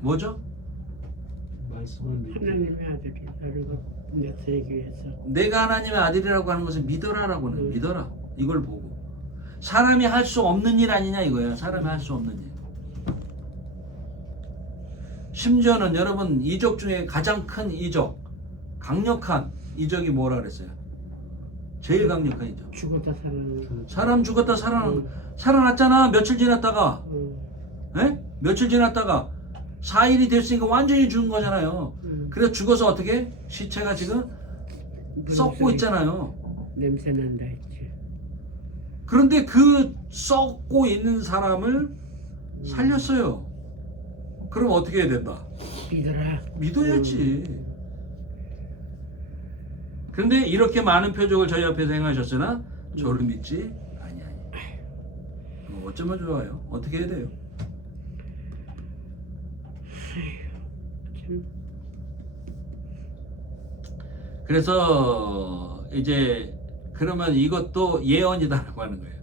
뭐죠? 말씀을 믿고. 하나님의 아들이 나를 나타내기 위해서. 내가 하나님의 아들이라고 하는 것을 믿어라라고는 믿어라. 이걸 보고 사람이 할 수 없는 일 아니냐 이거예요. 사람이 할 수 없는 일. 심지어는 여러분 이적 중에 가장 큰 이적, 강력한 이적이 뭐라 그랬어요? 제일 강력한 이적. 죽었다 살아나는. 사람 죽었다 살아났잖아. 며칠 지났다가. 며칠 지났다가 4일이 됐으니까 완전히 죽은 거잖아요. 그래서 죽어서 어떻게? 시체가 지금 썩고 있잖아요. 냄새 난다 했지. 그런데 그 썩고 있는 사람을 살렸어요. 그럼 어떻게 해야 된다? 믿어라. 믿어야지. 그런데 이렇게 많은 표적을 저희 앞에서 행하셨으나 저를 믿지 아니하니. 어쩌면 좋아요? 어떻게 해야 돼요? 그래서 이제 그러면 이것도 예언이다라고 하는 거예요.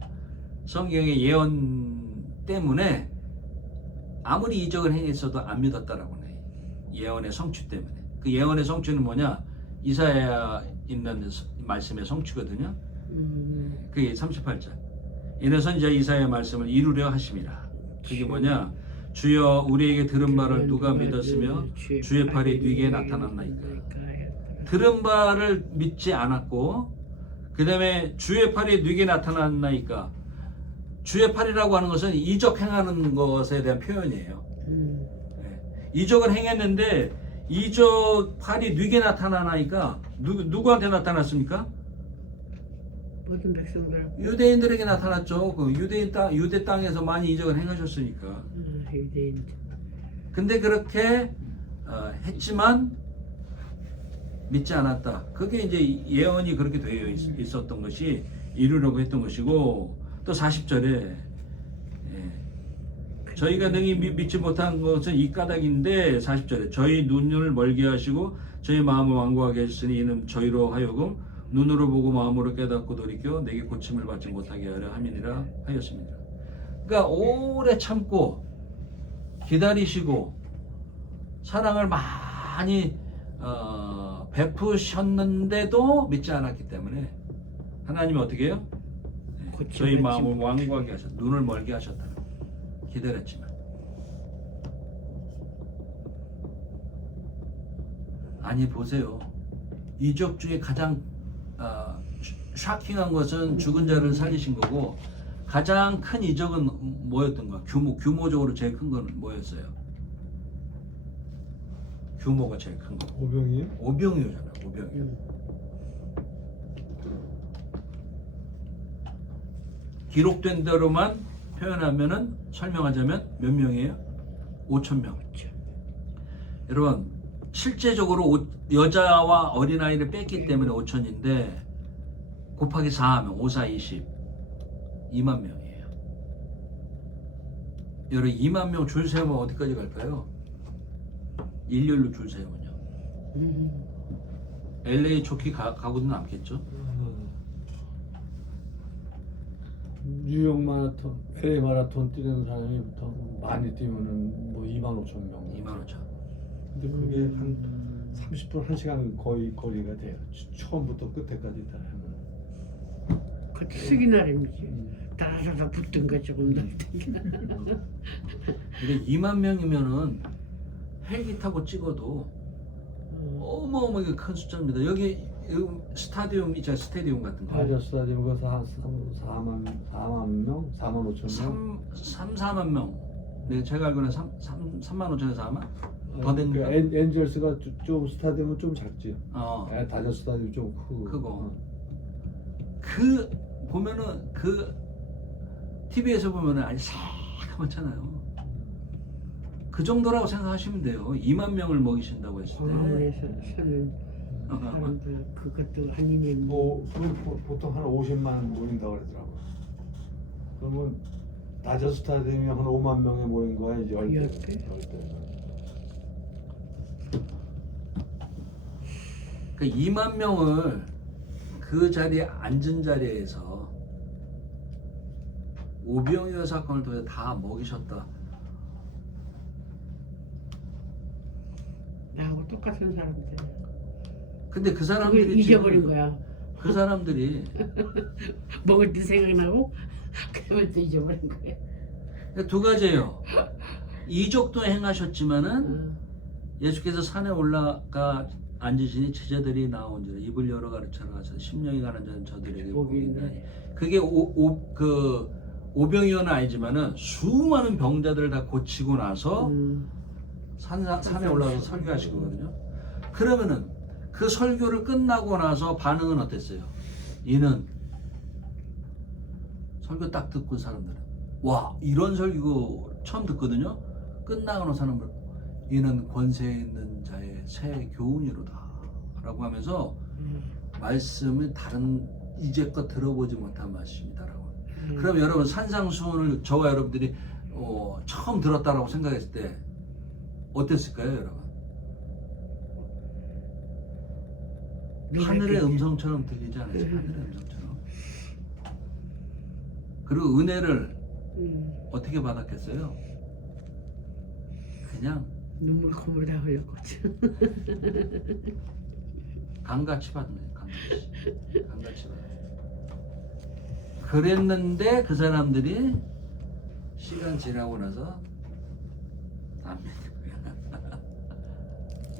성경의 예언 때문에 아무리 이적을 행했어도 안 믿었다라고 해요. 예언의 성취 때문에. 그 예언의 성취는 뭐냐? 이사야 있는 말씀의 성취거든요. 그게 38절. 이래서 이제 이사야 말씀을 이루려 하심이라. 그게 뭐냐? 주여 우리에게 들은 바를 누가 믿었으며 주의 팔이 네게 나타났나이까. 들은 바를 믿지 않았고 그 다음에 주의 팔이 네게 나타났나이까. 주의 팔이라고 하는 것은 이적 행하는 것에 대한 표현이에요. 이적을 행했는데 이적 팔이 네게 나타나니까 누구한테 나타났습니까? 모든 백성들. 유대인들에게 나타났죠. 그 유대 땅에서 많이 이적을 행하셨으니까. 유대인. 근데 그렇게 했지만 믿지 않았다. 그게 이제 예언이 그렇게 되어 있었던 것이 이루려고 했던 것이고, 또 40절에 저희가 능히 믿지 못한 것은 이 까닭인데 40절에 저희 눈을 멀게 하시고 저희 마음을 완고하게 하셨으니 이는 저희로 하여금 눈으로 보고 마음으로 깨닫고 돌이켜 내게 고침을 받지 못하게 하려 함이니라 하였습니다. 그러니까 오래 참고 기다리시고 사랑을 많이 베푸셨는데도 믿지 않았기 때문에 하나님이 어떻게 해요? 저희 마음을 완고하게 하셨다. 눈을 멀게 하셨다. 기다렸지만 아니 보세요. 이적 중에 가장 샤킹한 것은 죽은 자를 살리신 거고 가장 큰 이적은 뭐였던가? 규모적으로 제일 큰 건 뭐였어요? 규모가 제일 큰 거. 오병이요? 오병이어잖아요. 오병이어. 기록된 대로만 표현하면은 설명하자면 몇 명이에요? 5,000명. 여러분 실제적으로 여자와 어린아이를 뺐기 때문에 5,000인데 곱하기 4하면 5, 4, 20 2만 명이에요. 여러분 2만 명 줄 세우면 어디까지 갈까요? 일렬로 줄 세우면요. LA 좋게 가고는 않겠죠? 뉴욕 마라톤, LA 마라톤 뛰는 사람이부터 많이 뛰면은 뭐 25,000명. 25,000. 근데 그게 한 30분, 1시간 거의 거리가 돼요. 처음부터 끝에까지 다 하면. 그것도 쓰기 나름이지. 따라서 붙든 거 조금 더. 근데 2만 명이면은 헬기 타고 찍어도 어마어마하게 큰 숫자입니다. 여기 스타디움 있잖아요. 스타디움 같은 거. 다저 스타디움 거기서 한 4만 명? 4만 5천 명? 4만 명. 네, 제가 알고는 3만 5천에서 4만? 더 됩니까? 엔젤스가 좀 스타디움은 좀 작지요. 다저 스타디움 좀 크고. 그 보면은 그 TV에서 보면은 아주 새까맣잖아요. 그 정도라고 생각하시면 돼요. 2만 명을 먹이신다고 했을 때. 공원에서 사는 사람들 그것도 아니면 보통 한 50만 모인다고 그러더라고. 그러면 다저 스타디움이 한 5만 명에 모인 거야 이제 10배. 그 2만 명을 그 자리에 앉은 자리에서 오병이어 사건을 통해 다 먹이셨다. 나하고 똑같은 사람들. 근데 그 그걸 사람들이 잊어버린 지금 거야. 그 사람들이 먹을 때 생각나고 그러면 또 잊어버린 거야. 두 가지예요. 이적도 행하셨지만은 예수께서 산에 올라가 앉으시니 제자들이 나온지라 입을 열어 가르쳐라 하셔서 심령이 가는 자는 저들에게 복이 있나니. 그게 오병이어는 아니지만은 수많은 병자들을 다 고치고 나서 산에 올라가서 설교하신 거거든요. 그러면은 그 설교를 끝나고 나서 반응은 어땠어요? 이는 설교 딱 듣고 사람들은 와 이런 설교 처음 듣거든요. 끝나고 나서 사람들 이는 권세 있는 자의 새 교훈이로다 라고 하면서 말씀을 다른 이제껏 들어보지 못한 말씀이다라고. 그럼 여러분 산상수훈을 저와 여러분들이 처음 들었다라고 생각했을 때 어땠을까요, 여러분? 하늘의 음성처럼 들리지 않았어요? 하늘의 음성처럼. 그리고 은혜를 어떻게 받았겠어요? 그냥 눈물 콧물 다 흘렸거든. 강같이 받는 거예요. 강같이 받는. 그랬는데 그 사람들이 시간 지나고 나서 안 믿는 거야.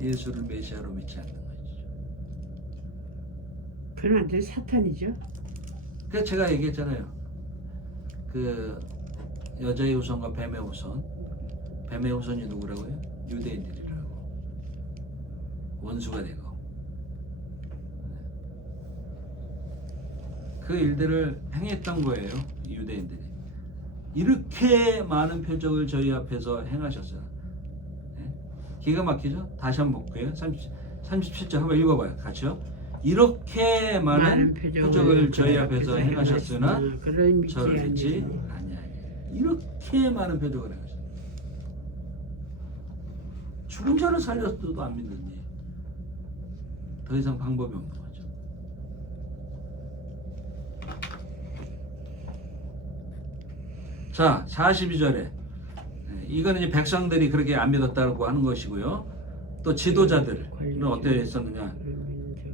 예수를 메시아로 믿지 않는 거죠. 그건 완전 사탄이죠. 그래서 제가 얘기했잖아요. 그 여자의 후손과 뱀의 후손. 뱀의 후손이 누구라고요? 유대인들이라고. 원수가 되고. 그 일들을 행했던 거예요. 유대인들이. 이렇게 많은 표적을 저희 앞에서 행하셨어요. 네? 기가 막히죠? 다시 한번 볼게요. 37절 한번 읽어봐요. 같이요. 이렇게 많은 표적을 저희 앞에서 행하셨으나 저를 믿지 아니하니. 이렇게 많은 표적을 행하셨어요. 죽은 자를 살렸어도 안 믿느니 더 이상 방법이 없는 거죠. 자, 42절에 이거는 이제 백성들이 그렇게 안 믿었다고 하는 것이고요. 또 지도자들은 어떻게 했었느냐.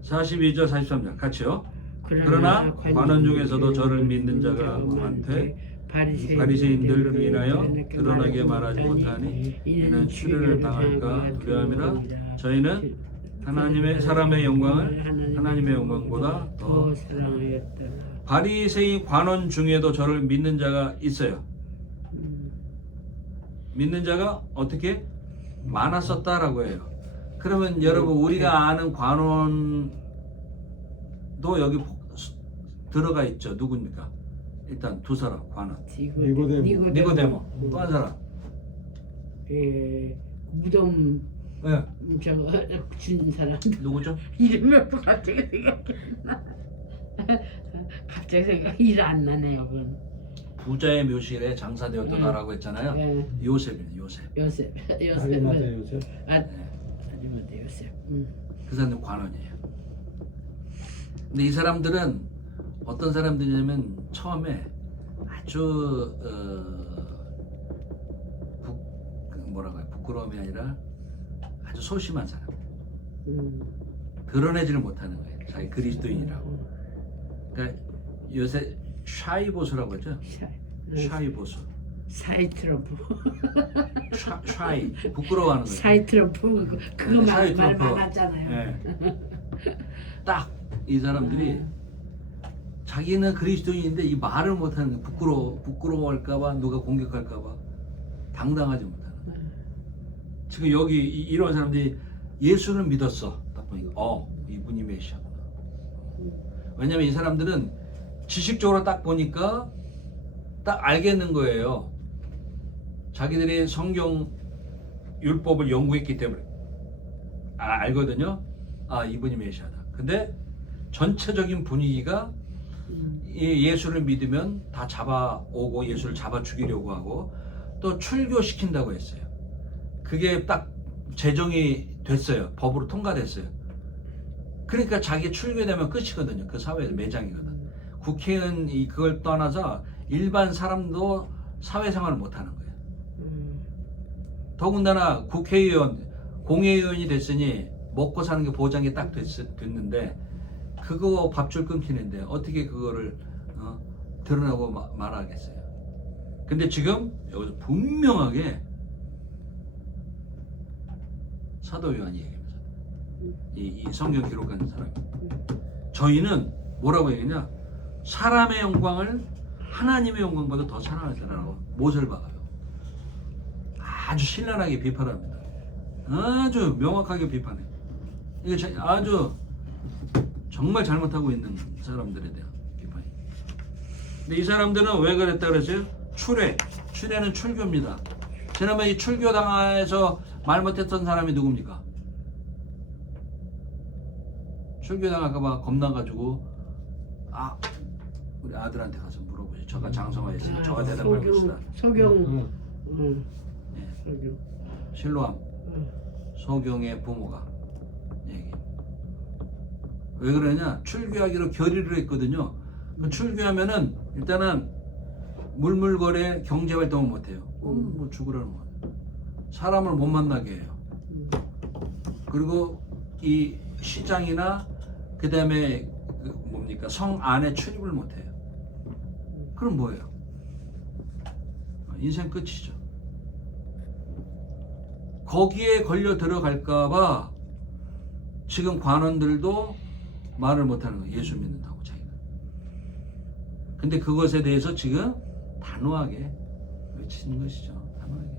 42절, 43절 같이요. 그러나 관원 중에서도 저를 믿는 자가 많되 바리새인들을 인하여 드러나게 말하지 못하니 이는 추련을 당할까 두려움이라. 저희는 하나님의 사람의 영광을 하나님의 영광보다 더 사랑하였다. 바리새인 관원 중에도 저를 믿는 자가 있어요. 믿는 자가 어떻게 많았었다라고 해요. 그러면 여러분 우리가 아는 관원도 여기 들어가 있죠. 누굽니까? 일단 두 사람 관원. 니고데모. 또 한 사람. 무덤 네. 저거 준 사람 누구죠? 이름이 갑자기 생각이 안 나. 갑자기 생각이 안 나네요. 그건. 부자의 묘실에 장사되었다라고 했잖아요. 네. 요셉이에요. 요셉. 요셉. 아리마다 요셉. 아리마다 요셉. 그 사람들 관원이에요. 근데 이 사람들은 어떤 사람들이냐면 처음에 아주 뭐라고 해요? 부끄러움이 아니라 아주 소심한 사람. 드러내지를 못하는 거예요. 자기 그리스도인이라고. 그러니까 요새 샤이 보수라고 하죠. 샤이 보수. 사이트럼프. 샤이 부끄러워하는 거예요. 사이트럼프 그거 말 사이트럼프. 많았잖아요. 네. 딱 이 사람들이 자기는 그리스도인인데 이 말을 못하는 거예요. 부끄러워할까봐 누가 공격할까봐 당당하지 못하는 거예요. 지금 여기 이런 사람들이 예수를 믿었어. 딱 보니까 이분이 메시아구나. 왜냐면 이 사람들은 지식적으로 딱 보니까 딱 알겠는 거예요. 자기들이 성경 율법을 연구했기 때문에 알거든요. 이분이 메시아다. 근데 전체적인 분위기가 예수를 믿으면 다 잡아오고 예수를 잡아 죽이려고 하고 또 출교시킨다고 했어요. 그게 딱 제정이 됐어요. 법으로 통과됐어요. 그러니까 자기 출교되면 끝이거든요. 그 사회에서 매장이거든. 국회의원 그걸 떠나서 일반 사람도 사회생활을 못하는 거예요. 더군다나 국회의원, 공회의원이 됐으니 먹고 사는 게 보장이 딱 됐는데 그거 밥줄 끊기는데 어떻게 그거를 드러나고 말하겠어요. 근데 지금 여기서 분명하게 사도 요한이 얘기합니다. 이 성경 기록하는 사람이 저희는 뭐라고 얘기하냐, 사람의 영광을 하나님의 영광보다 더 사랑하더라고 못을 박아요. 아주 신랄하게 비판합니다. 아주 명확하게 비판해. 이게 아주 정말 잘못하고 있는 사람들에 대한 비판이. 근데 이 사람들은 왜 그랬다 그랬어요? 출애는 출교입니다. 지난번에 이 출교당에서 말 못했던 사람이 누굽니까? 출교당할까봐 겁나가지고 우리 아들한테 가서 물어보죠. 저가 장성화했으니까 저가 대답할 것이다. 소경. 네. 실로암 소경의 부모가 얘기. 왜 그러냐? 출교하기로 결의를 했거든요. 그 출교하면은 일단은 물물거래 경제활동을 못해요. 뭐 죽으라는 거예요. 사람을 못 만나게 해요. 그리고 이 시장이나 그 다음에 뭡니까 성 안에 출입을 못해요. 그럼 뭐예요? 인생 끝이죠. 거기에 걸려 들어갈까봐 지금 관원들도 말을 못하는 거예요. 예수 믿는다고 자기가. 근데 그것에 대해서 지금 단호하게 외치는 것이죠. 단호하게.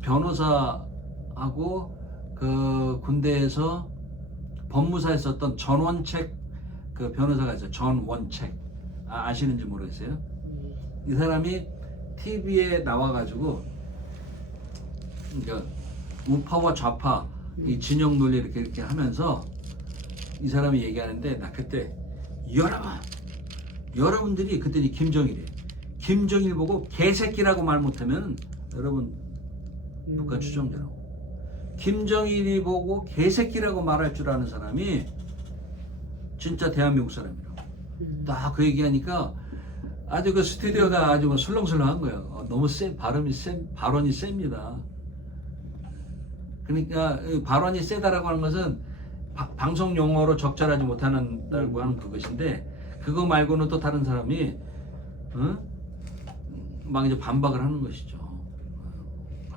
변호사하고 그 군대에서 법무사에 썼던 전원책 그 변호사가 있어요. 전원책. 아시는지 모르겠어요. 이 사람이 TV에 나와가지고 그러니까 우파와 좌파 이 진영 논리 이렇게 하면서 이 사람이 얘기하는데 나 그때 여러분들이 그때는 김정일 보고 개새끼라고 말 못하면 여러분 북한 추종자라고. 김정일이 보고 개새끼라고 말할 줄 아는 사람이 진짜 대한민국 사람이라고. 딱 그 얘기하니까 아주 그 스튜디오가 아주 술렁술렁한 거예요. 너무 발언이 셉니다. 그러니까 발언이 세다라고 하는 것은 방송 용어로 적절하지 못한다고 하는 그것인데 그거 말고는 또 다른 사람이 막 이제 반박을 하는 것이죠.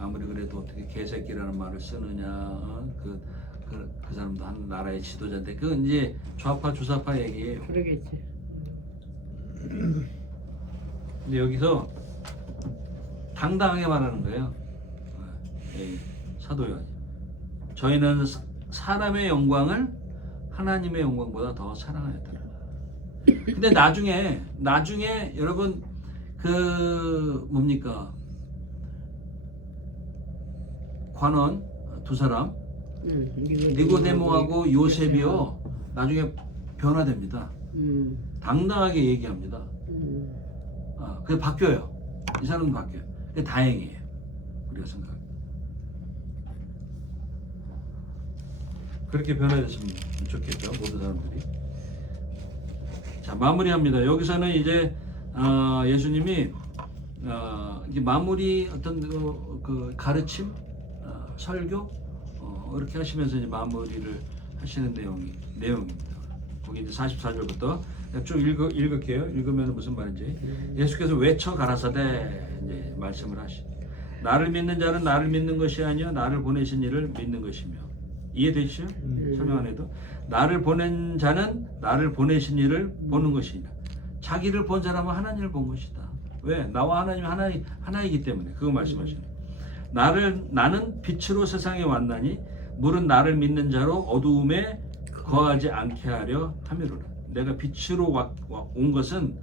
아무리 그래도 어떻게 개새끼라는 말을 쓰느냐. 그 사람도 한 나라의 지도자인데 그건 이제 좌파 주사파 얘기예요. 그러겠지. 근데 여기서 당당하게 말하는 거예요. 사도 요한이. 저희는 사람의 영광을 하나님의 영광보다 더 사랑하였다. 근데 나중에 여러분 그 뭡니까 관원 두 사람 니고데모하고 요셉이요 나중에 변화됩니다. 당당하게 얘기합니다. 그게 바뀌어요. 이 사람은 바뀌어요. 그게 다행이에요. 우리가 생각. 그렇게 변화됐으면 좋겠죠. 모든 사람들이. 자 마무리합니다. 여기서는 이제 예수님이 이제 마무리 어떤 그 가르침, 설교 이렇게 하시면서 이제 마무리를 하시는 내용입니다. 거기 이제 44절부터 쭉 읽을게요. 읽으면 무슨 말인지. 예수께서 외쳐 가라사대 이제 말씀을 하시. 나를 믿는 자는 나를 믿는 것이 아니요 나를 보내신 이를 믿는 것이며. 이해되시죠? 설명 안 해도 나를 보낸 자는 나를 보내신 이를 보는 것이니라. 자기를 본 사람은 하나님을 본 것이다. 왜? 나와 하나님이 하나이기 때문에 그거 말씀하시는. 나는 빛으로 세상에 왔나니 물은 나를 믿는 자로 어두움에 거하지 않게 하려 함이로라. 내가 빛으로 온 것은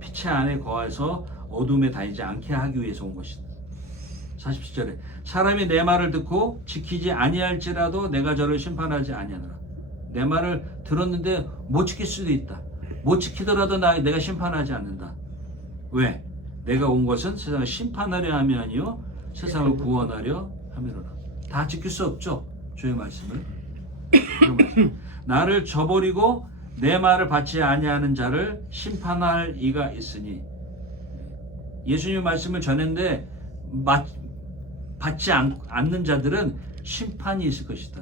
빛의 안에 거해서 어둠에 다니지 않게 하기 위해서 온 것이다. 47절에 사람이 내 말을 듣고 지키지 아니할지라도 내가 저를 심판하지 아니하노라. 내 말을 들었는데 못 지킬 수도 있다. 못 지키더라도 내가 심판하지 않는다. 왜? 내가 온 것은 세상을 심판하려 함이 아니요 세상을 구원하려 함이로라. 다 지킬 수 없죠. 주의 말씀을. 나를 저버리고 내 말을 받지 아니하는 자를 심판할 이가 있으니. 예수님의 말씀을 전했는데 받지 않는 자들은 심판이 있을 것이다.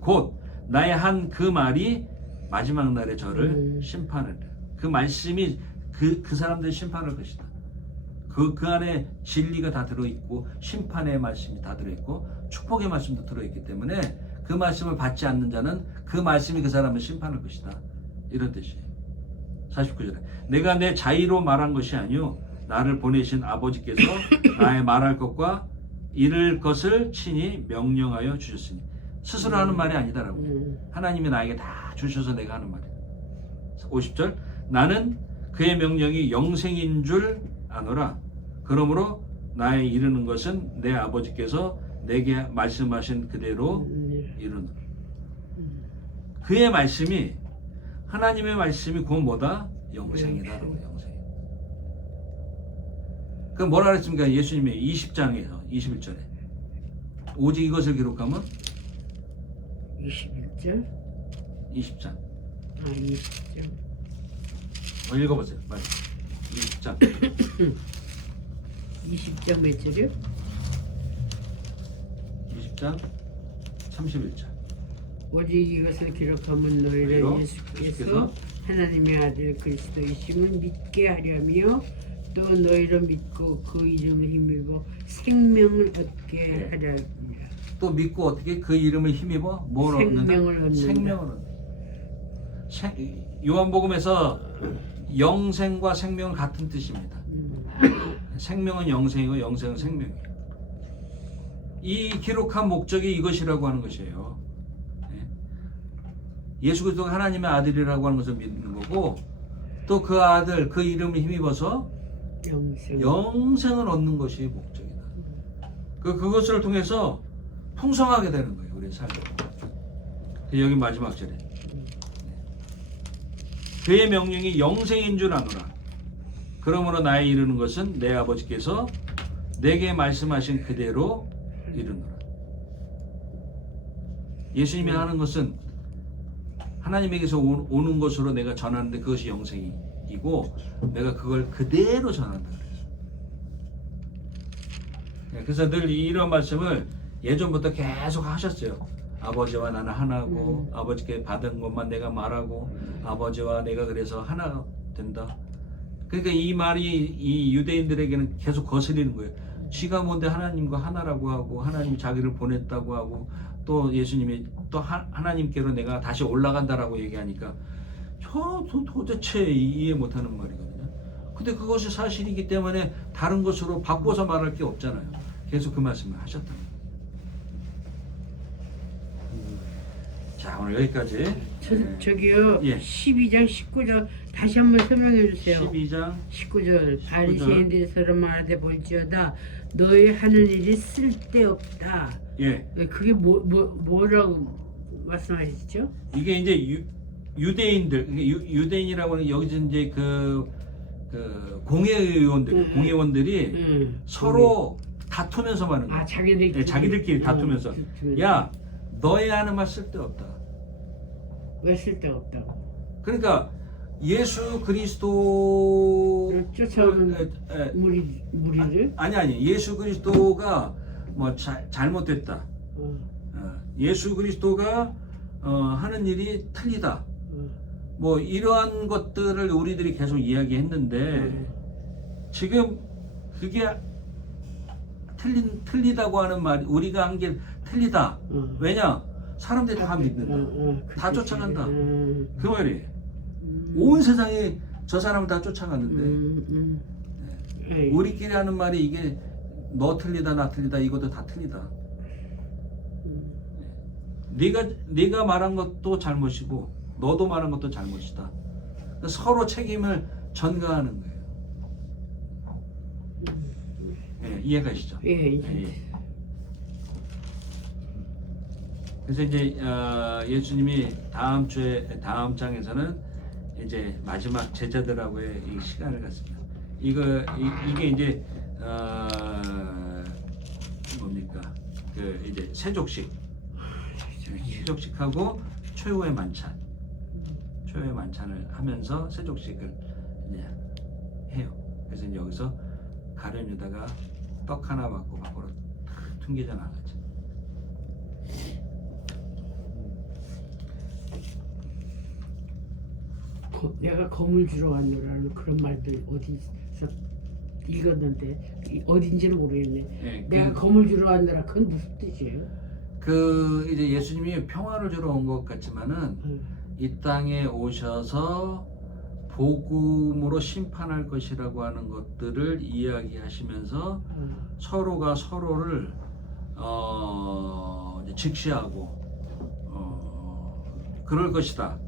곧 나의 한 그 말이 마지막 날에 저를 심판을. 그 말씀이 그 사람들을 심판할 것이다. 그 안에 진리가 다 들어있고 심판의 말씀이 다 들어있고 축복의 말씀도 들어있기 때문에 그 말씀을 받지 않는 자는 그 말씀이 그 사람을 심판할 것이다. 이런 뜻이에요. 49절에 내가 내 자의로 말한 것이 아니요 나를 보내신 아버지께서 나의 말할 것과 이를 것을 친히 명령하여 주셨으니. 스스로 하는 말이 아니다라고. 하나님이 나에게 다 주셔서 내가 하는 말이에요. 50절 나는 그의 명령이 영생인 줄 아노라. 그러므로 나의 이르는 것은 내 아버지께서 내게 말씀하신 그대로 이루노라. 그의 말씀이 하나님의 말씀이 그건 뭐다? 영생이다라고. 영생. 그 뭐라 그랬습니까? 예수님이 20장에서 21절에 오직 이것을 기록하면 21절? 20장. 20장. 읽어보세요. 빨리. 20장. 20장 몇 절이요? 20장 31절. 오직 이것을 기록하면 너희를 예수께서 하나님의 아들 그리스도이심을 믿게 하려며 또 너희를 믿고 그 이름을 힘입어 생명을 얻게 하려 합니다. 또 믿고 어떻게 그 이름을 힘입어 뭘 생명을 얻는다. 생명을 얻는다. 요한복음에서 영생과 생명은 같은 뜻입니다. 생명은 영생이고 영생은 생명이에요. 이 기록한 목적이 이것이라고 하는 것이에요. 예수 그리스도가 하나님의 아들이라고 하는 것을 믿는 거고 또 그 아들 그 이름을 힘입어서 영생을 얻는 것이 목적이다. 그것을 통해서 풍성하게 되는 거예요. 우리의 삶이. 여기 마지막 절에 그의 명령이 영생인 줄 아노라. 그러므로 나의 이르는 것은 내 아버지께서 내게 말씀하신 그대로 이르노라. 예수님이 하는 것은 하나님에게서 오는 것으로 내가 전하는데 그것이 영생이고 내가 그걸 그대로 전한다. 그래서 늘 이런 말씀을 예전부터 계속 하셨어요. 아버지와 나는 하나고 아버지께 받은 것만 내가 말하고 아버지와 내가 그래서 하나 된다. 그러니까 이 말이 이 유대인들에게는 계속 거슬리는 거예요. 지가 뭔데 하나님과 하나라고 하고 하나님이 자기를 보냈다고 하고 또 예수님이 또 하나님께로 내가 다시 올라간다라고 얘기하니까 저 도대체 이해 못하는 말이거든요. 근데 그것이 사실이기 때문에 다른 것으로 바꿔서 말할 게 없잖아요. 계속 그 말씀을 하셨던 거예요. 자, 오늘 여기까지. 저기요. 예. 12장 19절 다시 한번 설명해 주세요. 12장 19절 바리새인들처럼 말하되 볼지어다 너희 하는 일이 쓸데없다. 예. 그게 뭐라고 말씀하시죠? 이게 이제 유대인들, 유대인이라고 하는 여기서 이제 그 공회의원들, 공회원들이 서로 다투면서 말하는 거예요. 자기들끼리. 자기들끼리 다투면서 야, 너의 하는 말 쓸데없다. 왜 쓸데없다고? 그러니까 예수 그리스도 쫓아오는 무리를? 아니 예수 그리스도가 뭐 잘못됐다. 예수 그리스도가 하는 일이 틀리다. 뭐 이러한 것들을 우리들이 계속 이야기했는데 지금 그게 틀리다고 하는 말이 우리가 한 게 틀리다. 왜냐? 사람들이 다 믿는다. 다 쫓아간다. 그 말이에요. 온 세상에 저 사람을 다 쫓아갔는데 우리끼리 하는 말이 이게 너 틀리다 나 틀리다 이것도 다 틀리다. 네가 말한 것도 잘못이고 너도 말한 것도 잘못이다. 서로 책임을 전가하는 거예요. 이해가시죠? 예. 그래서 이제 예수님이 다음 장에서는 이제 마지막 제자들하고의 이 시간을 갖습니다. 이게 이제 뭡니까? 그 이제 세족식하고 최후의 만찬을 하면서 세족식을 이제 해요. 그래서 이제 여기서 가룟 유다가 떡 하나 받고 밖으로 탁 튕겨져 나가죠. 내가 검을 주러 왔노라는 그런 말들 어디서 읽었는데 어딘지는 모르겠네. 내가 검을 주러 왔노라 그건 무슨 뜻이에요? 그 이제 예수님이 평화를 주러 온 것 같지만은 이 땅에 오셔서 복음으로 심판할 것이라고 하는 것들을 이야기하시면서 서로가 서로를 이제 직시하고 그럴 것이다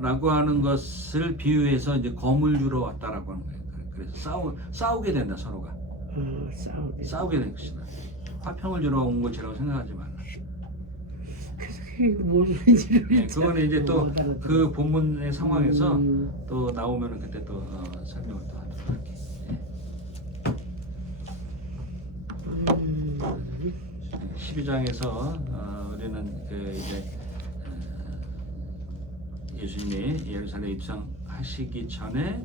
라고 하는 것을 비유해서 이제 검을 주러 왔다라고 하는 거예요. 그래서 싸우게 된다. 서로가 싸우게 될 것이다. 화평을 주러 온 것이라고 생각하지 말라. 모르는지를 그거는 이제 또 그 본문의 상황에서 또 나오면은 그때 또 설명을 또 하도록 할게. 12장에서 우리는 그 이제 예수님이 예루살렘 입성하시기 전에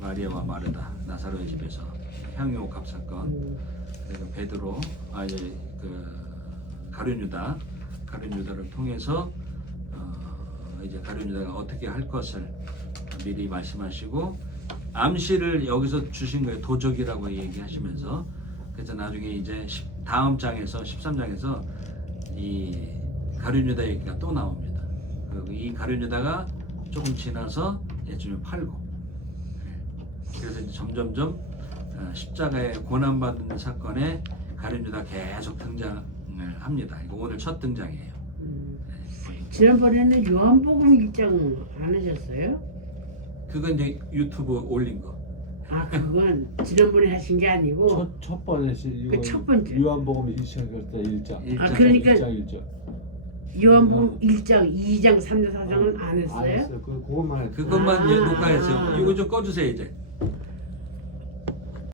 마리아와 마르다 나사로의 집에서 향유옥합 사건, 그리고 베드로 이제 그 가룟 유다를 통해서 이제 가룟 유다가 어떻게 할 것을 미리 말씀하시고 암시를 여기서 주신 거예요. 도적이라고 얘기하시면서. 그래서 나중에 이제 다음 장에서 13장에서 이 가룟 유다 얘기가 또 나옵니다. 그리고 이 가룟 유다가 조금 지나서 예수님을 팔고, 그래서 이제 점점점 십자가에 고난받는 사건에 가룟 유다 계속 등장을 합니다. 이거 오늘 첫 등장이에요. 지난번에는 요한복음 1장 안 하셨어요? 그건 이제 유튜브 올린 거. 그건 지난번에 하신 게 아니고 첫 번에 첫 번째 요한복음 시작할 때 1장. 그러니까 1장. 요한복음 1장, 2장, 3장, 4장은 안 했어요? 안 했어요. 그것만 했어요. 그것만 이제 녹화했어요. 이거 좀 꺼주세요 이제.